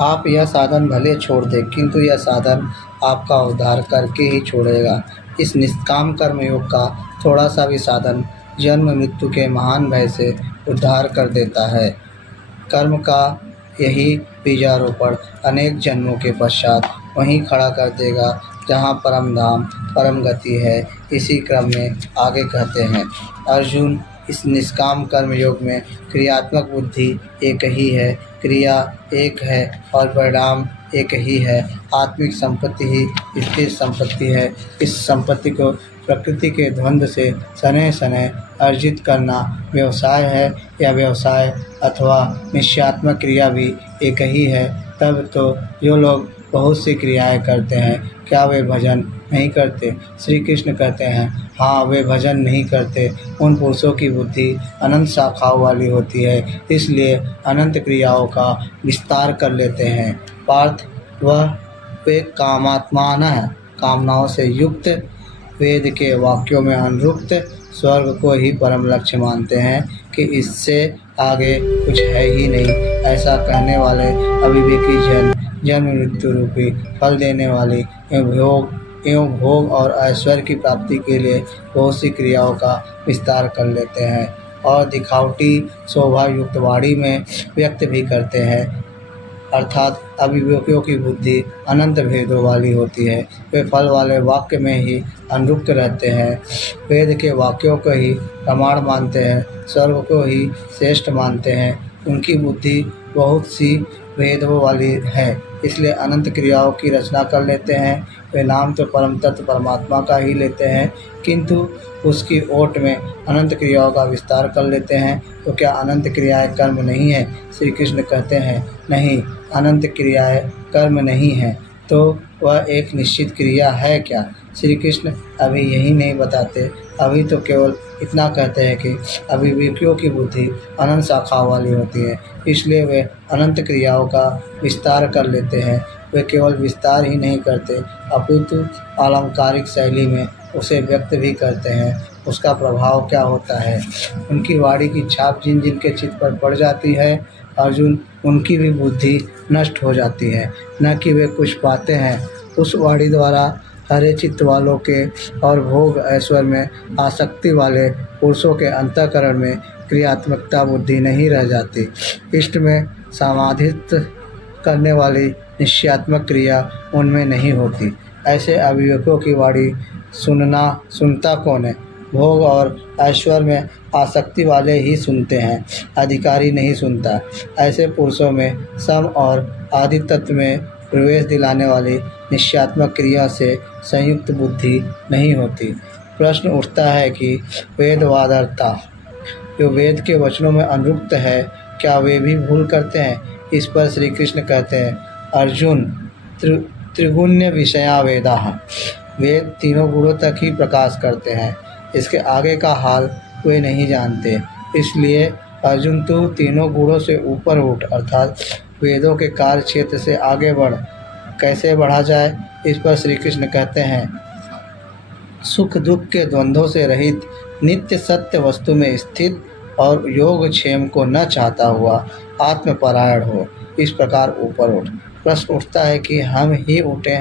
आप यह साधन भले छोड़ दें, किंतु यह साधन आपका उद्धार करके ही छोड़ेगा। इस निष्काम कर्मयोग का थोड़ा सा भी साधन जन्म मृत्यु के महान भय से उद्धार कर देता है। कर्म का यही बीजारोपण अनेक जन्मों के पश्चात वहीं खड़ा कर देगा जहाँ परम धाम, परम गति है। इसी क्रम में आगे कहते हैं, अर्जुन, इस निष्काम कर्म योग में क्रियात्मक बुद्धि एक ही है, क्रिया एक है और परिणाम एक ही है। आत्मिक संपत्ति ही स्थिर संपत्ति है। इस संपत्ति को प्रकृति के द्वंद्व से सने सने अर्जित करना व्यवसाय है, या व्यवसाय अथवा निश्चयात्मक क्रिया भी एक ही है। तब तो जो लोग बहुत सी क्रियाएं करते हैं, क्या वे भजन नहीं करते? श्री कृष्ण कहते हैं, हाँ, वे भजन नहीं करते। उन पुरुषों की बुद्धि अनंत शाखाओं वाली होती है, इसलिए अनंत क्रियाओं का विस्तार कर लेते हैं। पार्थ, वे कामात्मान है, कामनाओं से युक्त, वेद के वाक्यों में अनुरुक्त स्वर्ग को ही परम लक्ष्य मानते हैं कि इससे आगे कुछ है ही नहीं। ऐसा कहने वाले अविवेकी जन जन्म मृत्यु रूपी फल देने वाली एवं भोग और ऐश्वर्य की प्राप्ति के लिए बहुत सी क्रियाओं का विस्तार कर लेते हैं और दिखावटी शोभा युक्त वाणी में व्यक्त भी करते हैं। अर्थात अविवेकियों की बुद्धि अनंत भेदों वाली होती है। वे फल वाले वाक्य में ही अनुरुक्त रहते हैं, वेद के वाक्यों को ही प्रमाण मानते हैं, स्वर्ग को ही श्रेष्ठ मानते हैं। उनकी बुद्धि बहुत सी भेदों वाली है, इसलिए अनंत क्रियाओं की रचना कर लेते हैं। वे नाम तो परम तत्व परमात्मा का ही लेते हैं, किंतु उसकी ओट में अनंत क्रियाओं का विस्तार कर लेते हैं। तो क्या अनंत क्रियाएं कर्म नहीं है? श्री कृष्ण कहते हैं, नहीं, अनंत क्रियाएं कर्म नहीं है, तो वह एक निश्चित क्रिया है क्या? श्री कृष्ण अभी यही नहीं बताते, अभी तो केवल इतना कहते हैं कि अविवेकियों की बुद्धि अनंत शाखाओं वाली होती है, इसलिए वे अनंत क्रियाओं का विस्तार कर लेते हैं। वे केवल विस्तार ही नहीं करते, अपितु अलंकारिक शैली में उसे व्यक्त भी करते हैं। उसका प्रभाव क्या होता है? उनकी वाणी की छाप जिन जिन के चित्त पर पड़ जाती है, अर्जुन, उनकी भी बुद्धि नष्ट हो जाती है। न कि वे कुछ पाते हैं, उस वाणी द्वारा हरे चित्त वालों के और भोग ऐश्वर्य में आसक्ति वाले पुरुषों के अंतःकरण में क्रियात्मकता बुद्धि नहीं रह जाती। इष्ट में समाधित करने वाली निश्चयात्मक क्रिया उनमें नहीं होती। ऐसे अविवेकों की वाणी सुनता कौन है? भोग और ऐश्वर्य में आसक्ति वाले ही सुनते हैं, अधिकारी नहीं सुनता। ऐसे पुरुषों में सम और आदि तत्व में प्रवेश दिलाने वाली निश्चयात्मक क्रिया से संयुक्त बुद्धि नहीं होती। प्रश्न उठता है कि वेदवादर्ता जो वेद के वचनों में अनुरुक्त है, क्या वे भी भूल करते हैं? इस पर श्री कृष्ण कहते हैं, अर्जुन, त्रिगुण्य विषया वेदाः, वेद तीनों गुणों तक ही प्रकाश करते हैं, इसके आगे का हाल वे नहीं जानते। इसलिए अर्जुन, तू तीनों गुणों से ऊपर उठ, अर्थात वेदों के कार्य क्षेत्र से आगे बढ़। कैसे बढ़ा जाए, इस पर श्री कृष्ण कहते हैं, सुख दुख के द्वंद्वों से रहित, नित्य सत्य वस्तु में स्थित और योग क्षेम को न चाहता हुआ आत्मपरायण हो, इस प्रकार ऊपर उठ। प्रश्न उठता है कि हम ही उठे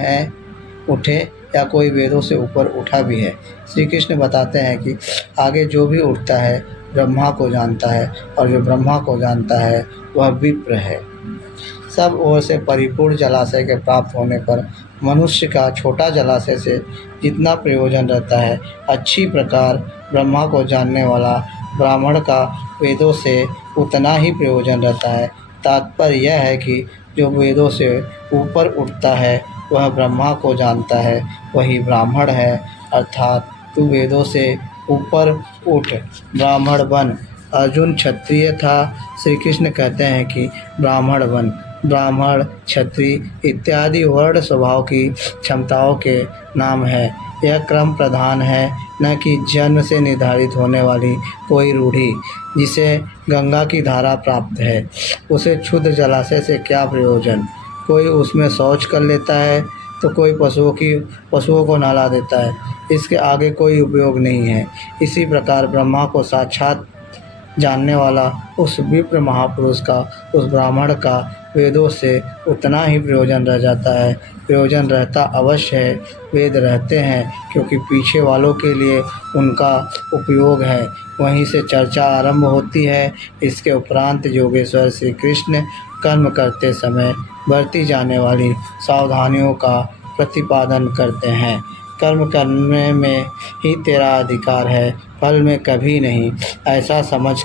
या कोई वेदों से ऊपर उठा भी है। श्री कृष्ण बताते हैं कि आगे जो भी उठता है ब्रह्मा को जानता है, और जो ब्रह्मा को जानता है वह विप्र है। सब ओर से परिपूर्ण जलाशय के प्राप्त होने पर मनुष्य का छोटा जलाशय से जितना प्रयोजन रहता है, अच्छी प्रकार ब्रह्मा को जानने वाला ब्राह्मण का वेदों से उतना ही प्रयोजन रहता है। तात्पर्य यह है कि जो वेदों से ऊपर उठता है वह ब्रह्मा को जानता है, वही ब्राह्मण है। अर्थात तू वेदों से ऊपर उठ, ब्राह्मण बन। अर्जुन क्षत्रिय था, श्री कृष्ण कहते हैं कि ब्राह्मण बन। ब्राह्मण, क्षत्रिय इत्यादि वर्ण स्वभाव की क्षमताओं के नाम है। यह क्रम प्रधान है, न कि जन्म से निर्धारित होने वाली कोई रूढ़ी। जिसे गंगा की धारा प्राप्त है, उसे क्षुद्र जलाशय से क्या प्रयोजन। कोई उसमें शौच कर लेता है तो कोई पशुओं को नहला देता है, इसके आगे कोई उपयोग नहीं है। इसी प्रकार ब्रह्मा को साक्षात जानने वाला उस विप्र महापुरुष का, उस ब्राह्मण का वेदों से उतना ही प्रयोजन रह जाता है। प्रयोजन रहता अवश्य है, वेद रहते हैं क्योंकि पीछे वालों के लिए उनका उपयोग है। वहीं से चर्चा आरंभ होती है। इसके उपरांत योगेश्वर श्री कृष्ण कर्म करते समय बरती जाने वाली सावधानियों का प्रतिपादन करते हैं। कर्म करने में ही तेरा अधिकार है, फल में कभी नहीं। ऐसा समझ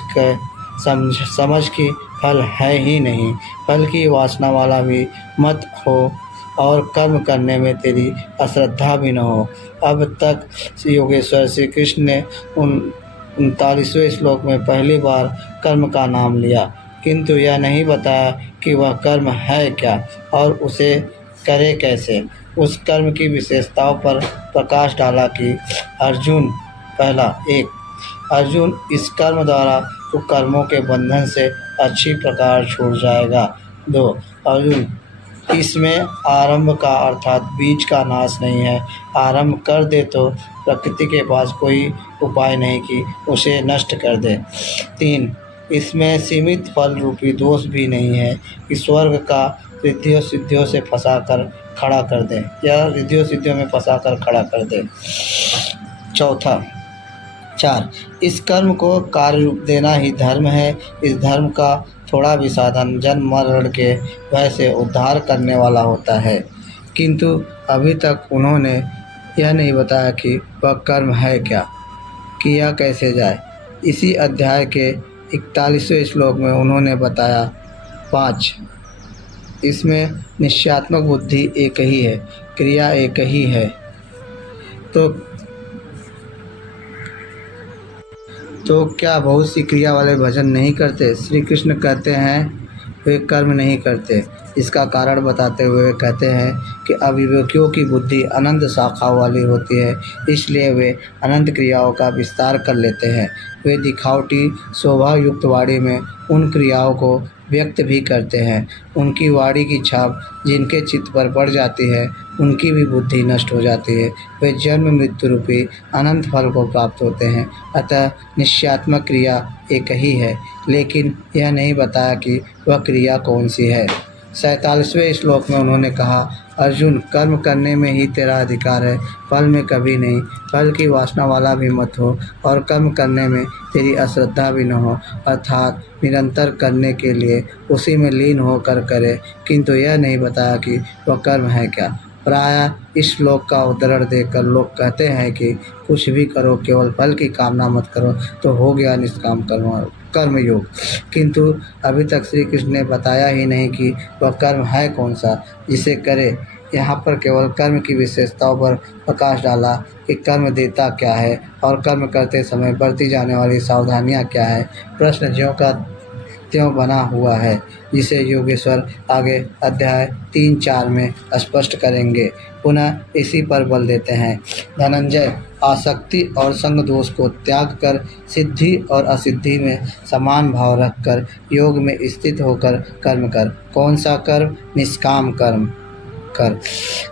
कि फल है ही नहीं, फल की वासना वाला भी मत हो और कर्म करने में तेरी अश्रद्धा भी न हो। अब तक योगेश्वर श्री कृष्ण ने 39वें श्लोक में पहली बार कर्म का नाम लिया, किंतु यह नहीं बताया कि वह कर्म है क्या और उसे करे कैसे। उस कर्म की विशेषताओं पर प्रकाश डाला कि अर्जुन, पहला, 1, अर्जुन, इस कर्म द्वारा तो कर्मों के बंधन से अच्छी प्रकार छूट जाएगा। 2, अर्जुन, इसमें आरंभ का अर्थात बीज का नाश नहीं है। आरंभ कर दे तो प्रकृति के पास कोई उपाय नहीं कि उसे नष्ट कर दे। 3, इसमें सीमित फल रूपी दोष भी नहीं है कि स्वर्ग का रिद्धियों सिद्धियों से फंसाकर खड़ा कर दे, या रिद्धियों सिद्धियों में फंसाकर खड़ा कर दे। 4, इस कर्म को कार्य रूप देना ही धर्म है। इस धर्म का थोड़ा भी साधन जन्म मरण के भय से उद्धार करने वाला होता है, किंतु अभी तक उन्होंने यह नहीं बताया कि वह कर्म है क्या, किया कैसे जाए। इसी अध्याय के 41वें श्लोक में उन्होंने बताया 5, इसमें निश्चयात्मक बुद्धि एक ही है, क्रिया एक ही है। तो क्या बहुत सी क्रिया वाले भजन नहीं करते? श्री कृष्ण कहते हैं वे कर्म नहीं करते। इसका कारण बताते हुए कहते हैं कि अविवेकियों की बुद्धि अनंत शाखाओं वाली होती है, इसलिए वे अनंत क्रियाओं का विस्तार कर लेते हैं। वे दिखावटी शोभा युक्त वाणी में उन क्रियाओं को व्यक्त भी करते हैं। उनकी वाणी की छाप जिनके चित्त पर पड़ जाती है, उनकी भी बुद्धि नष्ट हो जाती है। वे जन्म मृत्यु रूपी अनंत फल को प्राप्त होते हैं। अतः निश्चयात्मक क्रिया एक ही है, लेकिन यह नहीं बताया कि वह क्रिया कौन सी है। 47वें श्लोक में उन्होंने कहा, अर्जुन, कर्म करने में ही तेरा अधिकार है, फल में कभी नहीं। फल की वासना वाला भी मत हो और कर्म करने में तेरी अश्रद्धा भी न हो, अर्थात निरंतर करने के लिए उसी में लीन होकर करे, किंतु यह नहीं बताया कि वह कर्म है क्या। प्रायः इस श्लोक का उदाहरण देकर लोग कहते हैं कि कुछ भी करो, केवल फल की कामना मत करो, तो हो गया निष्काम कर्म योग। किंतु अभी तक श्री कृष्ण ने बताया ही नहीं कि वह कर्म है कौन सा जिसे करे। यहाँ पर केवल कर्म की विशेषताओं पर प्रकाश डाला कि कर्म देता क्या है और कर्म करते समय बरती जाने वाली सावधानियाँ क्या है। प्रश्न ज्यों का त्यों बना हुआ है, जिसे योगेश्वर आगे अध्याय 3-4 में स्पष्ट करेंगे। पुनः इसी पर बल देते हैं। धनंजय, आसक्ति और संग दोष को त्याग कर सिद्धि और असिद्धि में समान भाव रखकर योग में स्थित होकर कर्म कर। कौन सा कर्म? निष्काम कर्म कर।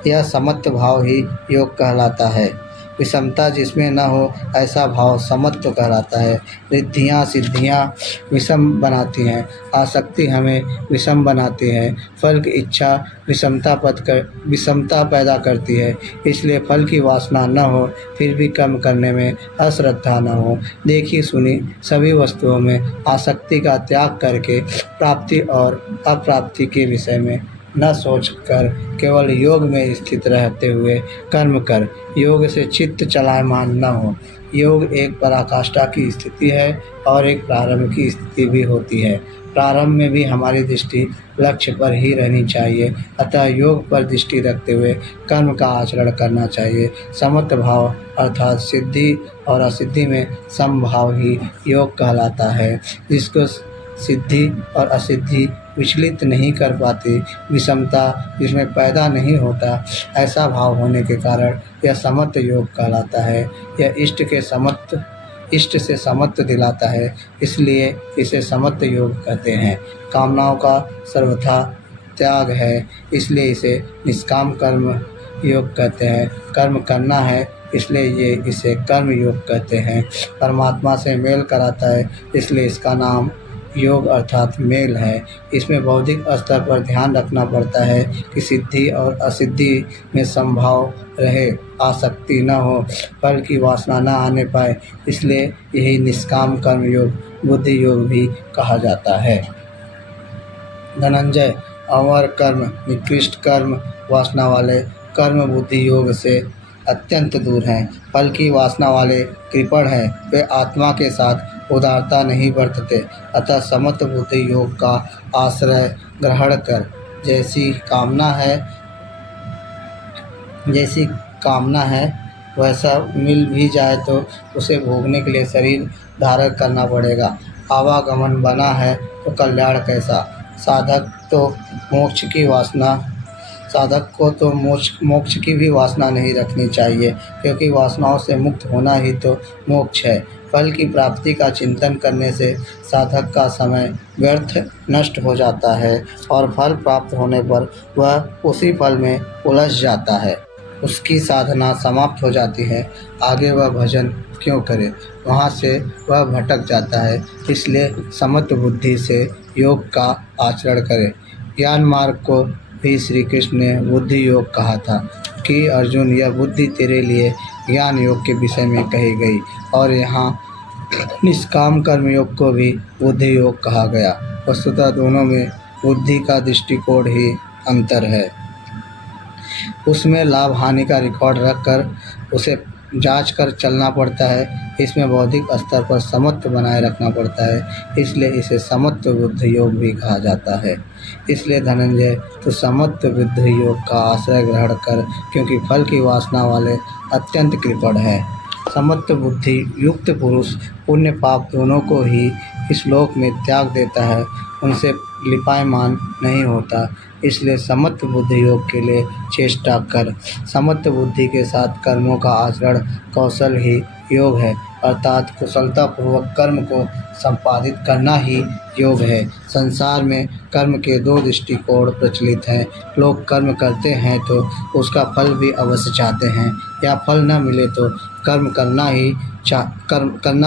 यह समत्व भाव ही योग कहलाता है। विषमता जिसमें न हो ऐसा भाव समत्व कहलाता है। रिद्धियाँ सिद्धियाँ विषम बनाती हैं, आसक्ति हमें विषम बनाती है, फल की इच्छा विषमता पैदा करती है। इसलिए फल की वासना न हो फिर भी कर्म करने में अश्रद्धा न हो। देखी सुनी सभी वस्तुओं में आसक्ति का त्याग करके प्राप्ति और अप्राप्ति के विषय में न सोचकर केवल योग में स्थित रहते हुए कर्म कर। योग से चित्त चलायमान न हो। योग एक पराकाष्ठा की स्थिति है और एक प्रारंभ की स्थिति भी होती है। प्रारंभ में भी हमारी दृष्टि लक्ष्य पर ही रहनी चाहिए, अतः योग पर दृष्टि रखते हुए कर्म का आचरण करना चाहिए। समत्व भाव अर्थात सिद्धि और असिद्धि में समभाव ही योग कहलाता है। जिसको सिद्धि और असिद्धि विचलित नहीं कर पाती, विषमता जिसमें पैदा नहीं होता, ऐसा भाव होने के कारण यह समत्व योग कहलाता है। यह इष्ट से समत्व दिलाता है, इसलिए इसे समत्व योग कहते हैं। कामनाओं का सर्वथा त्याग है, इसलिए इसे निष्काम कर्म योग कहते हैं। कर्म करना है, इसलिए इसे कर्म योग कहते हैं। परमात्मा से मेल कराता है, इसलिए इसका नाम योग अर्थात मेल है। इसमें बौद्धिक स्तर पर ध्यान रखना पड़ता है कि सिद्धि और असिद्धि में समभाव रहे, आसक्ति न हो, फल की वासना न आने पाए, इसलिए यही निष्काम कर्म योग बुद्धि योग भी कहा जाता है। धनंजय, अमर कर्म, निकृष्ट कर्म, वासना वाले कर्म बुद्धि योग से अत्यंत दूर हैं। फल की वासना वाले कृपण हैं, वे आत्मा के साथ उदारता नहीं बरतते, अतः समत्व बुद्धि योग का आश्रय ग्रहण कर जैसी कामना है वैसा मिल भी जाए तो उसे भोगने के लिए शरीर धारण करना पड़ेगा। आवागमन बना है तो कल्याण कैसा? साधक को तो मोक्ष की भी वासना नहीं रखनी चाहिए, क्योंकि वासनाओं से मुक्त होना ही तो मोक्ष है। फल की प्राप्ति का चिंतन करने से साधक का समय व्यर्थ नष्ट हो जाता है और फल प्राप्त होने पर वह उसी फल में उलझ जाता है, उसकी साधना समाप्त हो जाती है। आगे वह भजन क्यों करे, वहाँ से वह भटक जाता है। इसलिए समत्व बुद्धि से योग का आचरण करे। ज्ञान मार्ग को भी श्री कृष्ण ने बुद्धि योग कहा था कि अर्जुन, यह बुद्धि तेरे लिए ज्ञान योग के विषय में कही गई, और यहाँ निष्काम कर्म योग को भी बुद्धि योग कहा गया। वस्तुतः दोनों में बुद्धि का दृष्टिकोण ही अंतर है। उसमें लाभ हानि का रिकॉर्ड रखकर उसे जांच कर चलना पड़ता है, इसमें बौद्धिक स्तर पर समत्व बनाए रखना पड़ता है, इसलिए इसे समत्व बुद्धि योग भी कहा जाता है। इसलिए धनंजय, तो समत्व बुद्धि योग का आश्रय ग्रहण कर, क्योंकि फल की वासना वाले अत्यंत कृपण है। समत्व बुद्धि युक्त पुरुष पुण्य पाप दोनों को ही इस लोक में त्याग देता है, उनसे लिपायमान नहीं होता। इसलिए समत्व बुद्धि योग के लिए चेष्टा कर। समत्व बुद्धि के साथ कर्मों का आचरण कौशल ही योग है, अर्थात कुशलतापूर्वक कर्म को संपादित करना ही योग है। संसार में कर्म के दो दृष्टिकोण प्रचलित हैं। लोग कर्म करते हैं तो उसका फल भी अवश्य चाहते हैं, या फल न मिले तो कर्म करना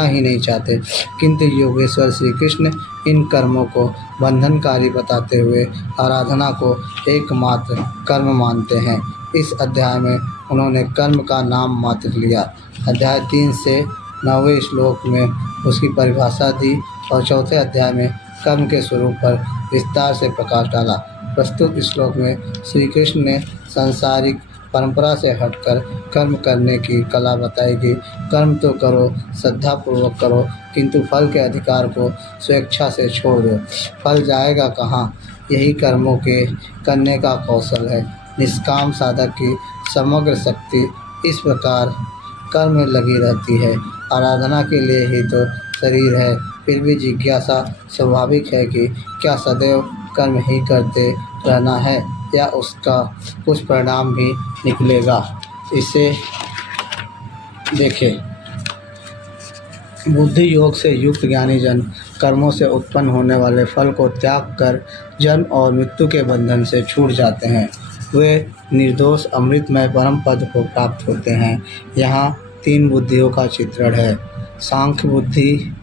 ही नहीं चाहते। किंतु योगेश्वर श्री कृष्ण इन कर्मों को बंधनकारी बताते हुए आराधना को एकमात्र कर्म मानते हैं। इस अध्याय में उन्होंने कर्म का नाम मात्र लिया। अध्याय 3 से 9वें श्लोक में उसकी परिभाषा दी और 4थे अध्याय में कर्म के स्वरूप पर विस्तार से प्रकाश डाला। प्रस्तुत श्लोक में श्री कृष्ण ने सांसारिक परंपरा से हटकर कर्म करने की कला बताई कि कर्म तो करो, श्रद्धापूर्वक करो, किंतु फल के अधिकार को स्वेच्छा से छोड़ दो। फल जाएगा कहाँ? यही कर्मों के करने का कौशल है। निष्काम साधक की समग्र शक्ति इस प्रकार कर्म में लगी रहती है। आराधना के लिए ही तो शरीर है, फिर भी जिज्ञासा स्वाभाविक है कि क्या सदैव कर्म ही करते रहना है या उसका कुछ परिणाम भी निकलेगा। इसे देखें। बुद्धि योग से युक्त ज्ञानी जन कर्मों से उत्पन्न होने वाले फल को त्याग कर जन्म और मृत्यु के बंधन से छूट जाते हैं। वे निर्दोष अमृतमय परम पद को प्राप्त होते हैं। यहाँ 3 बुद्धियों का चित्रण है। सांख्य बुद्धि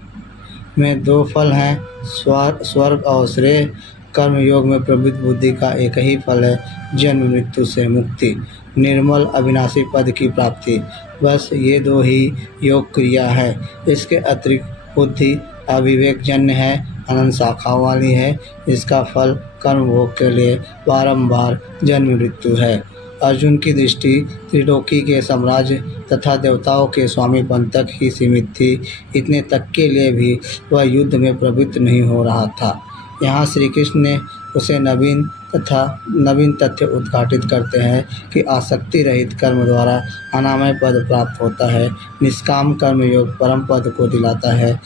में 2 फल हैं, स्वर्ग और श्रेय। कर्म योग में प्रवृत्त बुद्धि का एक ही फल है, जन्म मृत्यु से मुक्ति, निर्मल अविनाशी पद की प्राप्ति। बस ये 2 ही योग क्रिया है। इसके अतिरिक्त बुद्धि अविवेकजन्य है, अनंत शाखाओं वाली है। इसका फल कर्म भोग के लिए बारंबार जन्म मृत्यु है। अर्जुन की दृष्टि त्रिलोकी के साम्राज्य तथा देवताओं के स्वामीपन तक ही सीमित थी। इतने तक के लिए भी वह युद्ध में प्रवृत्त नहीं हो रहा था। यहाँ श्री कृष्ण ने उसे नवीन तथ्य उद्घाटित करते हैं कि आसक्ति रहित कर्म द्वारा अनामय पद प्राप्त होता है। निष्काम कर्म योग परम पद को दिलाता है,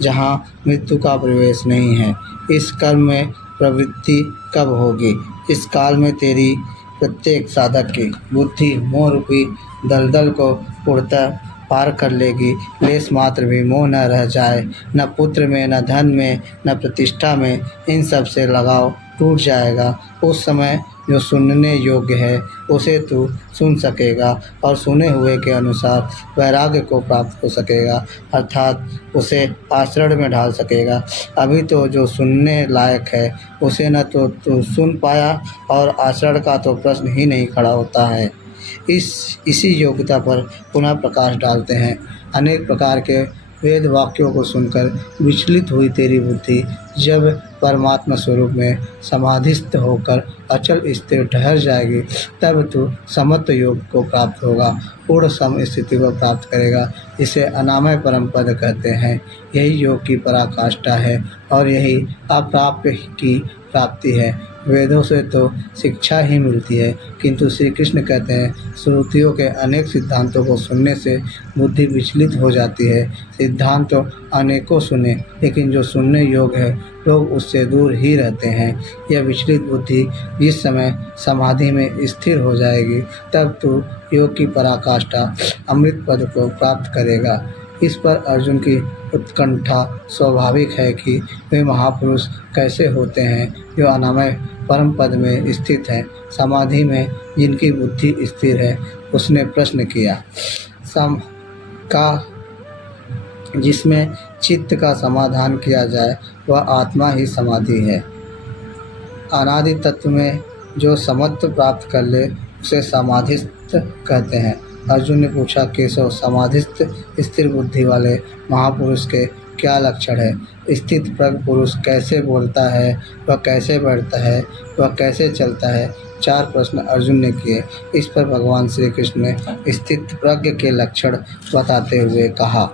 जहाँ मृत्यु का प्रवेश नहीं है। इस कर्म में प्रवृत्ति कब होगी? इस काल में तेरी प्रत्येक साधक की बुद्धि मोह रूपी दलदल को पूर्णतः पार कर लेगी। लेस मात्र भी मोह न रह जाए, न पुत्र में, न धन में, न प्रतिष्ठा में। इन सब से लगाव टूट जाएगा। उस समय जो सुनने योग्य है उसे तू सुन सकेगा और सुने हुए के अनुसार वैराग्य को प्राप्त हो सकेगा, अर्थात उसे आचरण में ढाल सकेगा। अभी तो जो सुनने लायक है उसे न तो तू सुन पाया और आचरण का तो प्रश्न ही नहीं खड़ा होता है। इसी योग्यता पर पुनः प्रकाश डालते हैं। अनेक प्रकार के वेद वाक्यों को सुनकर विचलित हुई तेरी बुद्धि जब परमात्मा स्वरूप में समाधिस्थ होकर अचल स्थिर ठहर जाएगी, तब तू समत्व योग को प्राप्त होगा, पूर्ण सम स्थिति को प्राप्त करेगा। इसे अनामय परम पद कहते हैं। यही योग की पराकाष्ठा है और यही अप्राप्य की प्राप्ति है। वेदों से तो शिक्षा ही मिलती है, किंतु श्री कृष्ण कहते हैं श्रुतियों के अनेक सिद्धांतों को सुनने से बुद्धि विचलित हो जाती है। सिद्धांत तो अनेकों सुने, लेकिन जो सुनने योग्य है लोग उससे दूर ही रहते हैं। यह विचलित बुद्धि जिस समय समाधि में स्थिर हो जाएगी, तब तू योग की पराकाष्ठा अमृत पद को प्राप्त करेगा। इस पर अर्जुन की उत्कंठा स्वाभाविक है कि वे महापुरुष कैसे होते हैं जो अनामय परम पद में स्थित हैं, समाधि में जिनकी बुद्धि स्थिर है। उसने प्रश्न किया, जिसमें चित्त का समाधान किया जाए वह आत्मा ही समाधि है। अनादि तत्व में जो समत्व प्राप्त कर ले उसे समाधिस्थ कहते हैं। अर्जुन ने पूछा, केशव, समाधिस्थ स्थिर बुद्धि वाले महापुरुष के क्या लक्षण है? स्थित प्रज्ञ पुरुष कैसे बोलता है, वह कैसे बैठता है, वह कैसे चलता है? 4 प्रश्न अर्जुन ने किए। इस पर भगवान श्री कृष्ण ने स्थित प्रज्ञ के लक्षण बताते हुए कहा,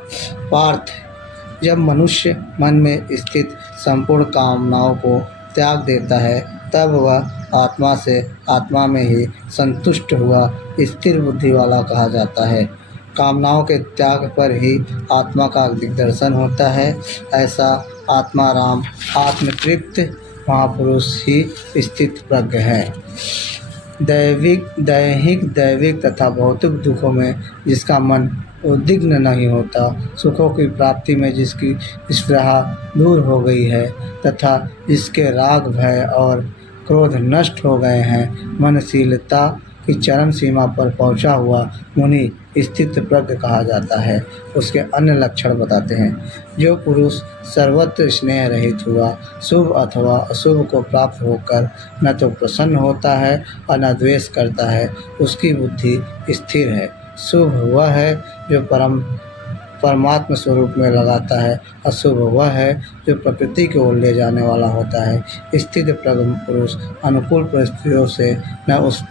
पार्थ, जब मनुष्य मन में स्थित संपूर्ण कामनाओं को त्याग देता है, तब वह आत्मा में ही संतुष्ट हुआ स्थिर बुद्धि वाला कहा जाता है। कामनाओं के त्याग पर ही आत्मा का दिग्दर्शन होता है। ऐसा आत्माराम आत्मतृप्त महापुरुष ही स्थित प्रज्ञ है। दैविक तथा भौतिक दुखों में जिसका मन उद्विग्न नहीं होता, सुखों की प्राप्ति में जिसकी स्पृहा दूर हो गई है तथा जिसके राग, भय और क्रोध नष्ट हो गए हैं, मनशीलता की चरम सीमा पर पहुंचा हुआ मुनि स्थित प्रज्ञ कहा जाता है। उसके अन्य लक्षण बताते हैं। जो पुरुष सर्वत्र स्नेह रहित हुआ, शुभ अथवा अशुभ को प्राप्त होकर न तो प्रसन्न होता है और न द्वेष करता है, उसकी बुद्धि स्थिर है। शुभ वह है जो परमात्म स्वरूप में लगाता है, अशुभ वह है जो प्रकृति की ओर ले जाने वाला होता है। स्थित प्रज्ञ पुरुष अनुकूल परिस्थितियों से न उस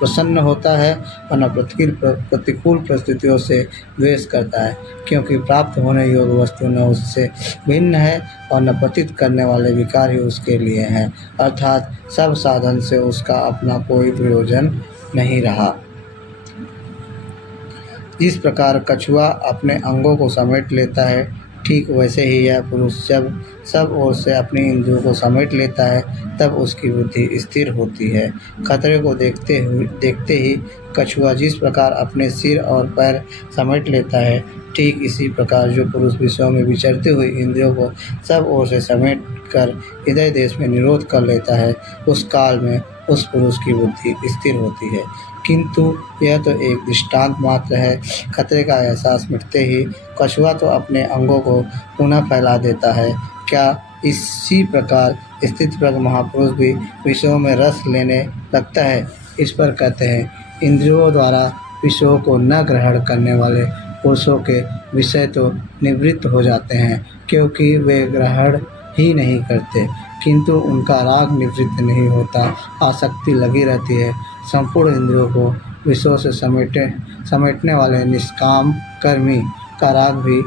प्रसन्न होता है और न प्रतिकूल परिस्थितियों से द्वेष करता है, क्योंकि प्राप्त होने योग्य वस्तु न उससे भिन्न है और न पतित करने वाले विकार ही उसके लिए हैं, अर्थात सब साधन से उसका अपना कोई प्रयोजन नहीं रहा। जिस प्रकार कछुआ अपने अंगों को समेट लेता है, ठीक वैसे ही यह पुरुष जब सब ओर से अपनी इंद्रियों को समेट लेता है, तब उसकी बुद्धि स्थिर होती है। खतरे को देखते ही कछुआ जिस प्रकार अपने सिर और पैर समेट लेता है, ठीक इसी प्रकार जो पुरुष विषयों में विचरती हुई इंद्रियों को सब ओर से समेट कर हृदय देश में निरोध कर लेता है, उस काल में उस पुरुष की बुद्धि स्थिर होती है। किंतु यह तो एक दृष्टांत मात्र है। खतरे का एहसास मिटते ही कछुआ तो अपने अंगों को पुनः फैला देता है। क्या इसी प्रकार स्थितप्रज्ञ महापुरुष भी विषयों में रस लेने लगता है? इस पर कहते हैं, इंद्रियों द्वारा विषयों को न ग्रहण करने वाले पुरुषों के विषय तो निवृत्त हो जाते हैं, क्योंकि वे ग्रहण ही नहीं करते, किंतु उनका राग निवृत्त नहीं होता, आसक्ति लगी रहती है। संपूर्ण इंद्रियों को विषयों से समेटने वाले निष्काम कर्मी का राग भी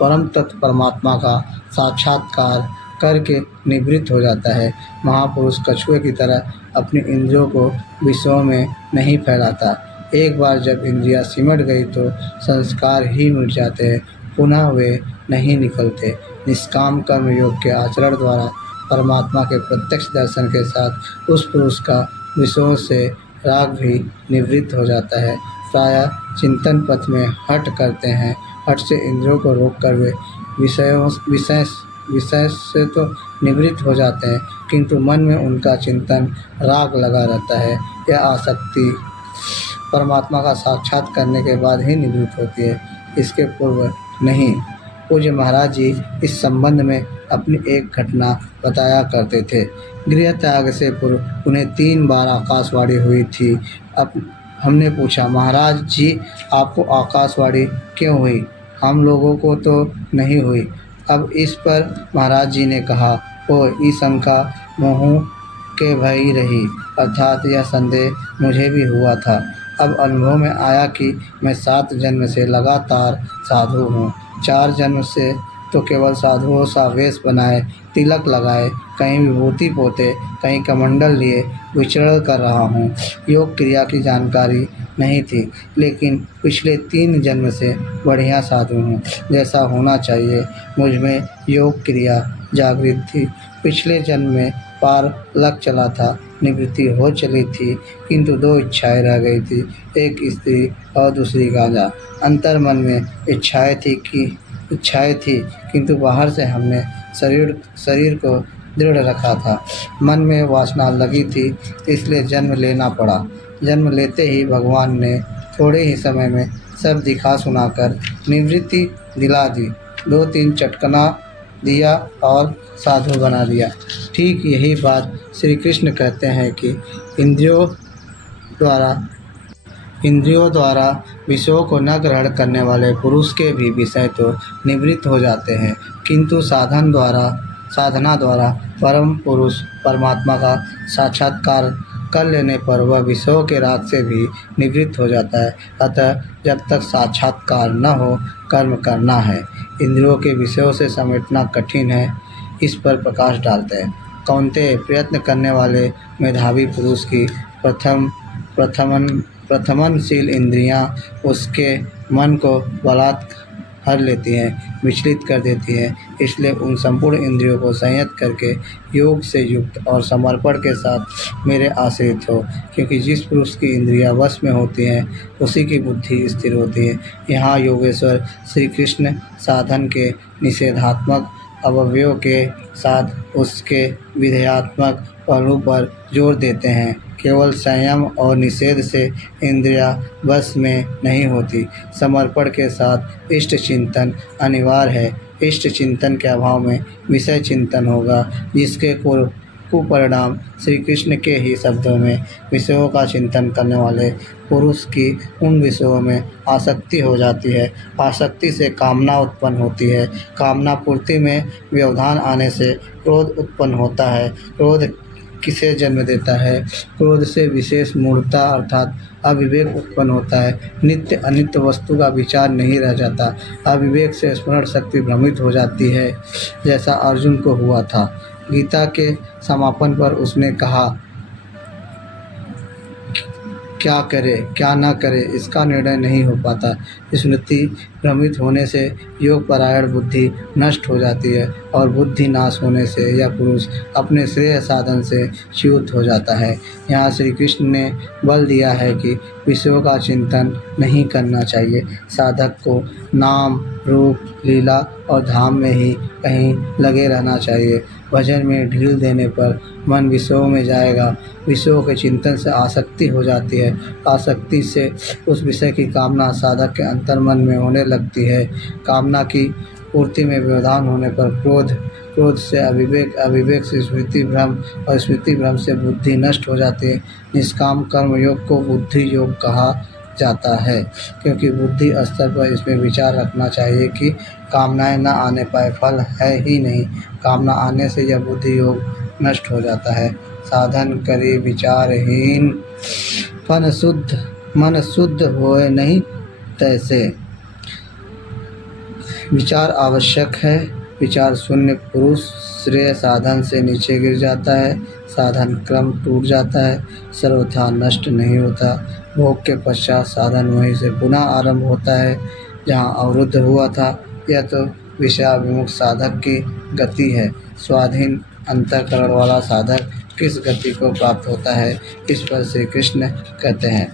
परम तत्व परमात्मा का साक्षात्कार करके निवृत्त हो जाता है। महापुरुष कछुए की तरह अपनी इंद्रियों को विषयों में नहीं फैलाता। एक बार जब इंद्रियां सिमट गई तो संस्कार ही मिट जाते हैं, पुनः वे नहीं निकलते। निष्काम कर्म योग के आचरण द्वारा परमात्मा के प्रत्यक्ष दर्शन के साथ उस पुरुष का विषयों से राग भी निवृत्त हो जाता है। प्रायः चिंतन पथ में हठ करते हैं। हठ से इंद्रियों को रोककर वे विषय से तो निवृत्त हो जाते हैं, किंतु मन में उनका चिंतन राग लगा रहता है। यह आसक्ति परमात्मा का साक्षात करने के बाद ही निवृत्त होती है, इसके पूर्व नहीं। पूज्य महाराज जी इस संबंध में अपनी एक घटना बताया करते थे। गृह त्याग से पूर्व उन्हें 3 बार आकाशवाणी हुई थी। अब हमने पूछा, महाराज जी आपको आकाशवाणी क्यों हुई? हम लोगों को तो नहीं हुई। अब इस पर महाराज जी ने कहा, ओ ई शंका मोह के भई रही, अर्थात यह संदेह मुझे भी हुआ था। अब अनुभव में आया कि मैं 7 जन्म से लगातार साधु हूँ। 4 जन्म से तो केवल साधुओं सा वेश बनाए, तिलक लगाए, कहीं विभूति पोते, कहीं कमंडल लिए विचरण कर रहा हूँ। योग क्रिया की जानकारी नहीं थी, लेकिन पिछले 3 जन्म से बढ़िया साधु हूँ, जैसा होना चाहिए। मुझ में योग क्रिया जागृत थी। पिछले जन्म में पार लग चला था, निवृत्ति हो चली थी, किंतु 2 इच्छाएं रह गई थी, एक स्त्री और दूसरी गांजा। अंतर्मन में इच्छाएं थी, किंतु बाहर से हमने शरीर को दृढ़ रखा था। मन में वासना लगी थी, इसलिए जन्म लेना पड़ा। जन्म लेते ही भगवान ने थोड़े ही समय में सब दिखा सुनाकर निवृत्ति दिला दी। 2-3 चटकना दिया और साधु बना दिया। ठीक यही बात श्री कृष्ण कहते हैं कि इंद्रियों द्वारा विषयों को न ग्रहण करने वाले पुरुष के भी विषय तो निवृत्त हो जाते हैं, किंतु साधना द्वारा परम पुरुष परमात्मा का साक्षात्कार कर लेने पर वह विषयों के राग से भी निवृत्त हो जाता है। अतः जब तक साक्षात्कार न हो, कर्म करना है। इंद्रियों के विषयों से समेटना कठिन है, इस पर प्रकाश डालते हैं। कौन्तेय, प्रयत्न करने वाले मेधावी पुरुष की प्रथमनशील इंद्रियां उसके मन को बलात् हर लेती हैं, विचलित कर देती हैं। इसलिए उन संपूर्ण इंद्रियों को संयत करके योग से युक्त और समर्पण के साथ मेरे आश्रित हो, क्योंकि जिस पुरुष की इंद्रियां वश में होती हैं, उसी की बुद्धि स्थिर होती है। यहाँ योगेश्वर श्री कृष्ण साधन के निषेधात्मक अवयवों के साथ उसके विधेयात्मक पहलू पर जोर देते हैं। केवल संयम और निषेध से इंद्रियां बस में नहीं होती। समर्पण के साथ इष्ट चिंतन अनिवार्य है। इष्ट चिंतन के अभाव में विषय चिंतन होगा, जिसके कुपरिणाम श्री कृष्ण के ही शब्दों में विषयों का चिंतन करने वाले पुरुष की उन विषयों में आसक्ति हो जाती है। आसक्ति से कामना उत्पन्न होती है। कामना पूर्ति में व्यवधान आने से क्रोध उत्पन्न होता है। क्रोध किसे जन्म देता है? क्रोध से विशेष मूढ़ता अर्थात अविवेक उत्पन्न होता है। नित्य अनित्य वस्तु का विचार नहीं रह जाता। अविवेक से स्मरण शक्ति भ्रमित हो जाती है, जैसा अर्जुन को हुआ था। गीता के समापन पर उसने कहा क्या करे क्या न करे इसका निर्णय नहीं हो पाता। स्मृति भ्रमित होने से योग परायण बुद्धि नष्ट हो जाती है और बुद्धि नाश होने से यह पुरुष अपने श्रेय साधन से च्युत हो जाता है। यहाँ श्री कृष्ण ने बल दिया है कि विषयों का चिंतन नहीं करना चाहिए। साधक को नाम रूप लीला और धाम में ही कहीं लगे रहना चाहिए। भजन में ढील देने पर मन विषयों में जाएगा। विषयों के चिंतन से आसक्ति हो जाती है। आसक्ति से उस विषय की कामना साधक के अंतर्मन में होने लगती है। कामना की पूर्ति में व्यवधान होने पर क्रोध, क्रोध से अविवेक, अविवेक से स्मृति भ्रम और स्मृति भ्रम से बुद्धि नष्ट हो जाती है। निष्काम कर्म योग को बुद्धि योग कहा जाता है, क्योंकि बुद्धि स्तर पर इसमें विचार रखना चाहिए कि कामनाएं न आने पाए, फल है ही नहीं। कामना आने से यह बुद्धि योग नष्ट हो जाता है। साधन करे विचारहीन, मन शुद्ध होए नहीं तैसे। विचार आवश्यक है। विचार शून्य पुरुष श्रेय साधन से नीचे गिर जाता है। साधन क्रम टूट जाता है, सर्वथा नष्ट नहीं होता। भोग के पश्चात साधन वहीं से पुनः आरंभ होता है जहाँ अवरुद्ध हुआ था। यह तो विषयाभिमुख साधक की गति है। स्वाधीन अंतःकरण वाला साधक किस गति को प्राप्त होता है, इस पर श्री कृष्ण कहते हैं।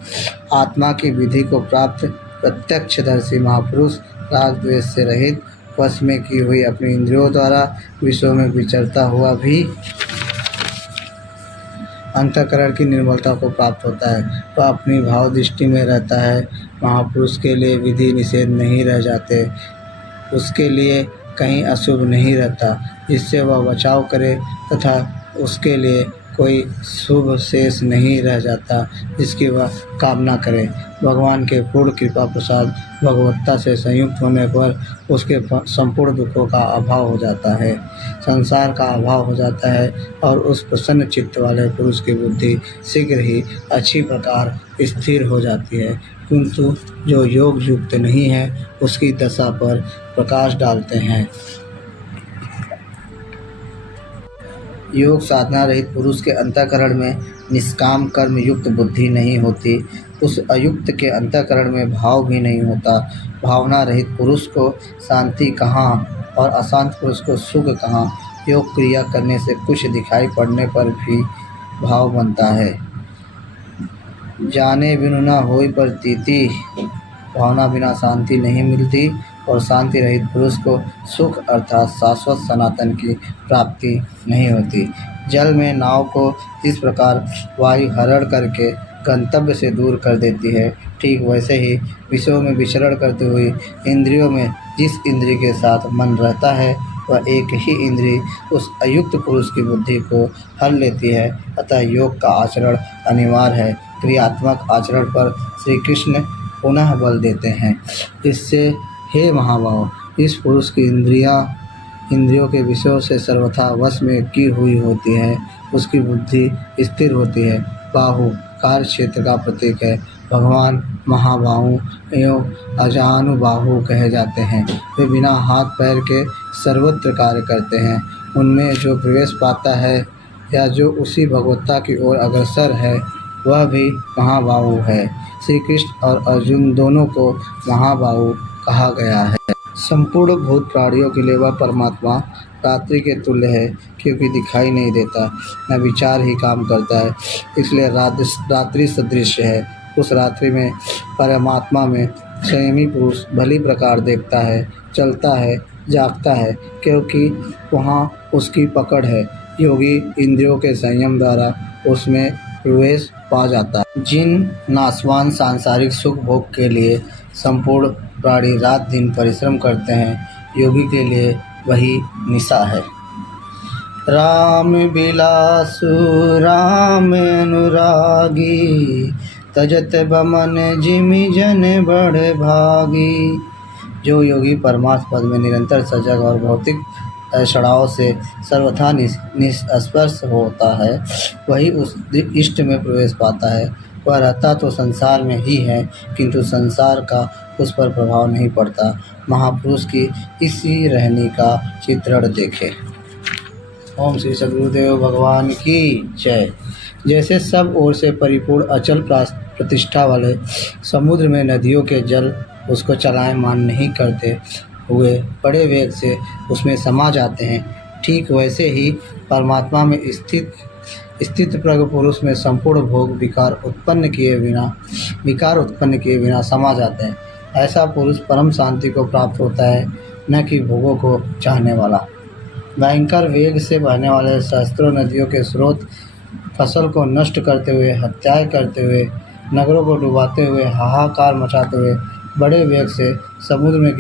आत्मा की विधि को प्राप्त प्रत्यक्षदर्शी महापुरुष राग द्वेष से रहित, वश में की हुई अपनी इंद्रियों द्वारा विषयों में विचरता हुआ भी अंतःकरण की निर्मलता को प्राप्त होता है। वह अपनी भाव दृष्टि में रहता है। महापुरुष के लिए विधि निषेध नहीं रह जाते, उसके लिए कहीं अशुभ नहीं रहता जिससे वह बचाव करे, तथा उसके लिए कोई शुभ शेष नहीं रह जाता जिसकी वह कामना करे। भगवान के पूर्ण कृपा प्रसाद भगवत्ता से संयुक्त होने पर उसके संपूर्ण दुखों का अभाव हो जाता है, संसार का अभाव हो जाता है और उस प्रसन्न चित्त वाले पुरुष की बुद्धि शीघ्र ही अच्छी प्रकार स्थिर हो जाती है। किंतु जो योग युक्त नहीं है उसकी दशा पर प्रकाश डालते हैं। योग साधना रहित पुरुष के अंतःकरण में निष्काम कर्म युक्त बुद्धि नहीं होती। उस अयुक्त के अंतःकरण में भाव भी नहीं होता। भावना रहित पुरुष को शांति कहाँ और अशांत पुरुष को सुख कहाँ। योग क्रिया करने से कुछ दिखाई पड़ने पर भी भाव बनता है। जाने बिनु न होई प्रतीति, भावना बिना शांति नहीं मिलती और शांति रहित पुरुष को सुख अर्थात शाश्वत सनातन की प्राप्ति नहीं होती। जल में नाव को जिस प्रकार वायु हरण करके गंतव्य से दूर कर देती है, ठीक वैसे ही विषयों में विचरण करते हुए इंद्रियों में जिस इंद्रिय के साथ मन रहता है वह एक ही इंद्रिय उस अयुक्त पुरुष की बुद्धि को हर लेती है। अतः योग का आचरण अनिवार्य है। क्रियात्मक आचरण पर श्री कृष्ण पुनः बल देते हैं। इससे हे महाभाव, इस पुरुष की इंद्रियों के विषयों से सर्वथा वश में की हुई होती है। उसकी बुद्धि स्थिर होती है। बाहु कार्य क्षेत्र का प्रतीक है। भगवान महाबाहु एवं अजानुबाहु कहे जाते हैं। वे बिना हाथ पैर के सर्वत्र कार्य करते हैं। उनमें जो प्रवेश पाता है या जो उसी भगवत्ता की ओर अग्रसर है वह भी महाबाहु है। श्री कृष्ण और अर्जुन दोनों को महाबाहु कहा गया है। संपूर्ण भूत प्राणियों के लिए वह परमात्मा रात्रि के तुल्य है, क्योंकि दिखाई नहीं देता, न विचार ही काम करता है, इसलिए रात्रि सदृश है। उस रात्रि में परमात्मा में संयमी पुरुष भली प्रकार देखता है, चलता है, जागता है, क्योंकि वहाँ उसकी पकड़ है। योगी इंद्रियों के संयम द्वारा उसमें प्रवेश पा जाता है। जिन नाशवान सांसारिक सुख भोग के लिए संपूर्ण प्राणी रात दिन परिश्रम करते हैं, योगी के लिए वही निशा है। राम बिलासु राम अनुरागी, तजत बमन जिमि जन बड़ भागी। जो योगी परमार्थ पद में निरंतर सजग और भौतिक ऐषणाओं से सर्वथा निष्स्पर्श होता है, वही उस इष्ट में प्रवेश पाता है। वह रहता तो संसार में ही है, किंतु संसार का उस पर प्रभाव नहीं पड़ता। महापुरुष की इसी रहनी का चित्रण देखें। ओम श्री सद्गुरुदेव भगवान की जय। जैसे सब ओर से परिपूर्ण अचल प्रतिष्ठा वाले समुद्र में नदियों के जल उसको चलायमान नहीं करते हुए बड़े वेग से उसमें समा जाते हैं, ठीक वैसे ही परमात्मा में स्थित प्रज्ञ पुरुष में संपूर्ण भोग विकार उत्पन्न किए बिना समा जाते हैं। ऐसा पुरुष परम शांति को प्राप्त होता है, न कि भोगों को चाहने वाला। भयंकर वेग से बहने वाले सहस्त्रों नदियों के स्रोत फसल को नष्ट करते हुए, हत्याएं करते हुए, नगरों को डुबाते हुए, हाहाकार मचाते हुए बड़े वेग से समुद्र में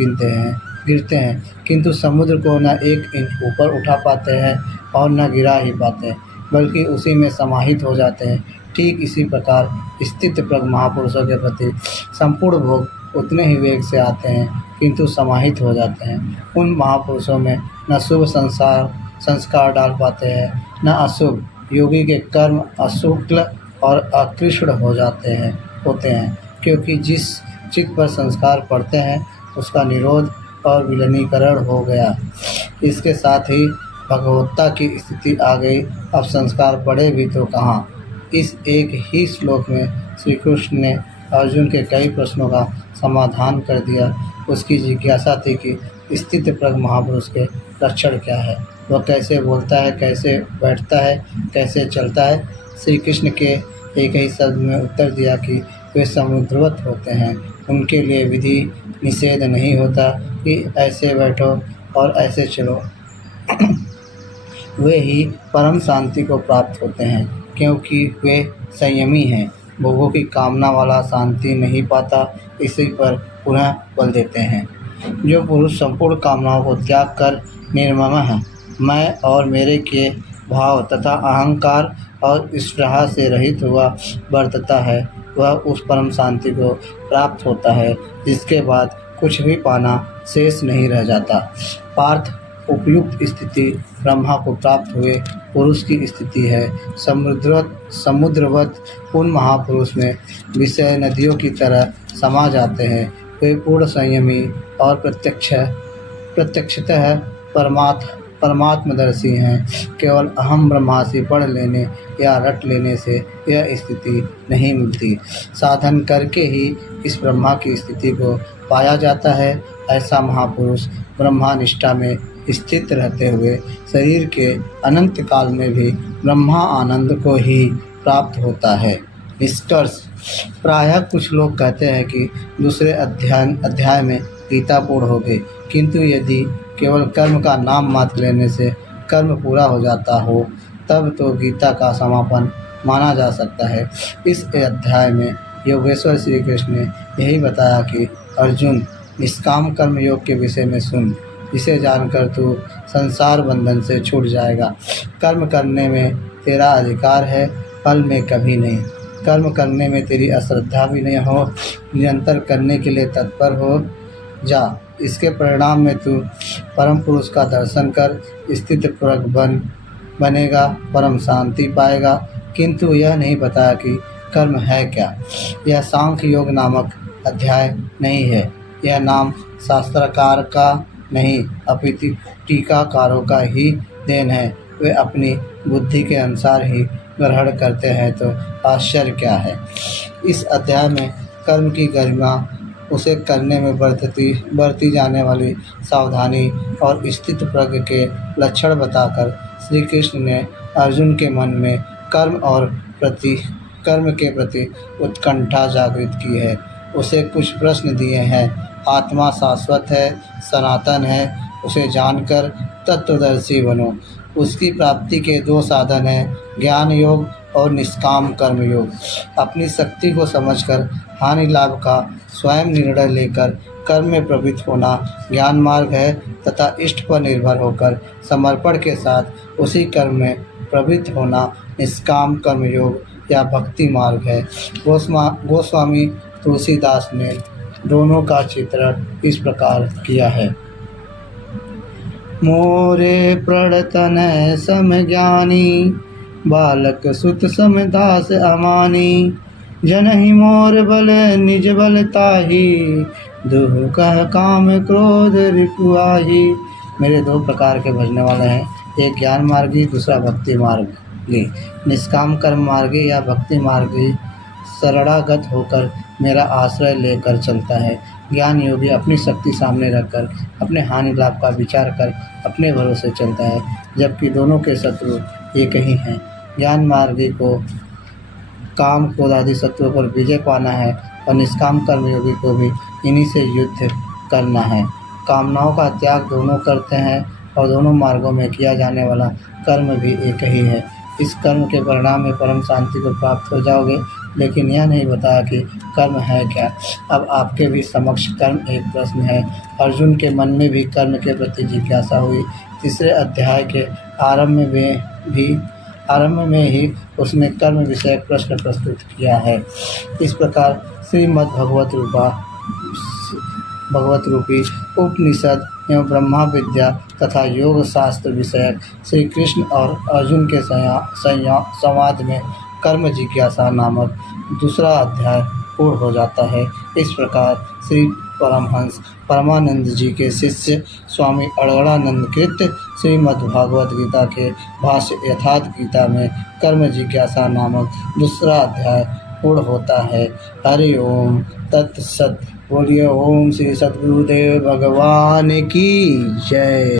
गिरते हैं, किंतु समुद्र को न एक इंच ऊपर उठा पाते हैं और न गिरा ही पाते हैं, बल्कि उसी में समाहित हो जाते हैं। ठीक इसी प्रकार स्थित प्रज्ञ महापुरुषों के प्रति संपूर्ण भोग उतने ही वेग से आते हैं, किंतु समाहित हो जाते हैं। उन महापुरुषों में न शुभ संस्कार डाल पाते हैं, न अशुभ। योगी के कर्म अशुक्ल और अकृष्ण होते हैं, क्योंकि जिस चित्त पर संस्कार पड़ते हैं उसका निरोध और विलीनीकरण हो गया। इसके साथ ही भगवत्ता की स्थिति आ गई। अब संस्कार पड़े भी तो कहाँ। इस एक ही श्लोक में श्री कृष्ण ने अर्जुन के कई प्रश्नों का समाधान कर दिया। उसकी जिज्ञासा थी कि स्थित प्रज्ञ महापुरुष के लक्षण क्या है, वह कैसे बोलता है, कैसे बैठता है, कैसे चलता है। श्री कृष्ण के एक ही शब्द में उत्तर दिया कि वे समुद्रवत होते हैं। उनके लिए विधि निषेध नहीं होता कि ऐसे बैठो और ऐसे चलो। वे ही परम शांति को प्राप्त होते हैं, क्योंकि वे संयमी हैं। भोगों की कामना वाला शांति नहीं पाता। इसी पर पुनः बल देते हैं। जो पुरुष संपूर्ण कामनाओं को त्याग कर निर्मम है, मैं और मेरे के भाव तथा अहंकार और स्पृहा से रहित हुआ बरतता है, वह उस परम शांति को प्राप्त होता है, जिसके बाद कुछ भी पाना शेष नहीं रह जाता। पार्थ, उपयुक्त स्थिति ब्रह्मा को प्राप्त हुए पुरुष की स्थिति है। समुद्रवत उन महापुरुष में विषय नदियों की तरह समा जाते हैं। वे पूर्ण संयमी और प्रत्यक्षतः परमात्मदर्शी हैं। केवल अहम ब्रह्मास्मि पढ़ लेने या रट लेने से यह स्थिति नहीं मिलती। साधन करके ही इस ब्रह्मा की स्थिति को पाया जाता है। ऐसा महापुरुष ब्रह्मानिष्ठा में स्थित रहते हुए शरीर के अनंत काल में भी ब्रह्मा आनंद को ही प्राप्त होता है। निष्कर्ष, प्रायः कुछ लोग कहते हैं कि दूसरे अध्याय में गीता पूर्ण हो गई, किंतु यदि केवल कर्म का नाम मात्र लेने से कर्म पूरा हो जाता हो, तब तो गीता का समापन माना जा सकता है। इस अध्याय में योगेश्वर श्री कृष्ण ने यही बताया कि अर्जुन, निष्काम कर्म योग के विषय में सुन, जिसे जानकर तू संसार बंधन से छूट जाएगा। कर्म करने में तेरा अधिकार है, फल में कभी नहीं। कर्म करने में तेरी अश्रद्धा भी नहीं हो, निरंतर करने के लिए तत्पर हो जा। इसके परिणाम में तू परम पुरुष का दर्शन कर स्थित प्रज्ञ बनेगा, परम शांति पाएगा। किंतु यह नहीं बताया कि कर्म है क्या। यह सांख्य योग नामक अध्याय नहीं है। यह नाम शास्त्रकार का नहीं, अपितु टीकाकारों का ही देन है। वे अपनी बुद्धि के अनुसार ही ग्रहण करते हैं, तो आश्चर्य क्या है। इस अध्याय में कर्म की गरिमा, उसे करने में बरती जाने वाली सावधानी और स्थित प्रज्ञ के लक्षण बताकर श्री कृष्ण ने अर्जुन के मन में कर्म के प्रति उत्कंठा जागृत की है। उसे कुछ प्रश्न दिए हैं। आत्मा शाश्वत है, सनातन है, उसे जानकर तत्वदर्शी बनो। उसकी प्राप्ति के दो साधन हैं, ज्ञान योग और निष्काम कर्म योग। अपनी शक्ति को समझकर हानि लाभ का स्वयं निर्णय लेकर कर्म में प्रवृत्त होना ज्ञान मार्ग है, तथा इष्ट पर निर्भर होकर समर्पण के साथ उसी कर्म में प्रवृत्त होना निष्काम कर्म योग या भक्ति मार्ग है। गोस्वामी तुलसीदास ने दोनों का चित्रण इस प्रकार किया है। मोरे प्रणतन सम ज्ञानी, बालक सुत सम दास अमानी। जनहि मोर बल निज बल ताही, दुह कह काम क्रोध रिपुआही। मेरे दो प्रकार के भजने वाले हैं, एक ज्ञान मार्गी, दूसरा भक्ति मार्गी। निष्काम कर्म मार्गी या भक्ति मार्गी शरणागत होकर मेरा आश्रय लेकर चलता है। ज्ञान योगी अपनी शक्ति सामने रखकर अपने हानि लाभ का विचार कर अपने भरोसे चलता है, जबकि दोनों के शत्रु एक ही हैं। ज्ञान मार्गी को काम क्रोध आदि शत्रुओं पर विजय पाना है और निष्काम कर्मयोगी को भी इन्हीं से युद्ध करना है। कामनाओं का त्याग दोनों करते हैं और दोनों मार्गों में किया जाने वाला कर्म भी एक ही है। इस कर्म के परिणाम में परम शांति को प्राप्त हो जाओगे, लेकिन यह नहीं बताया कि कर्म है क्या। अब आपके भी समक्ष कर्म एक प्रश्न है। अर्जुन के मन में भी कर्म के प्रति जिज्ञासा हुई। तीसरे अध्याय के आरंभ में ही उसने कर्म विषयक प्रश्न प्रस्तुत किया है। इस प्रकार श्रीमद् भगवत रूपी उपनिषद एवं ब्रह्मा विद्या तथा योग शास्त्र विषयक श्री कृष्ण और अर्जुन के संवाद में कर्म जिज्ञासा नामक दूसरा अध्याय पूर्ण हो जाता है। इस प्रकार श्री परमहंस परमानंद जी के शिष्य स्वामी अड़गड़ानंद कृत श्रीमद्भागवत गीता के भाष्य यथार्थ गीता में कर्म जिज्ञासा नामक दूसरा अध्याय पूर्ण होता है। हरि ओम तत्सत। बोलिए ओम श्री सद्गुरुदेव भगवान की जय।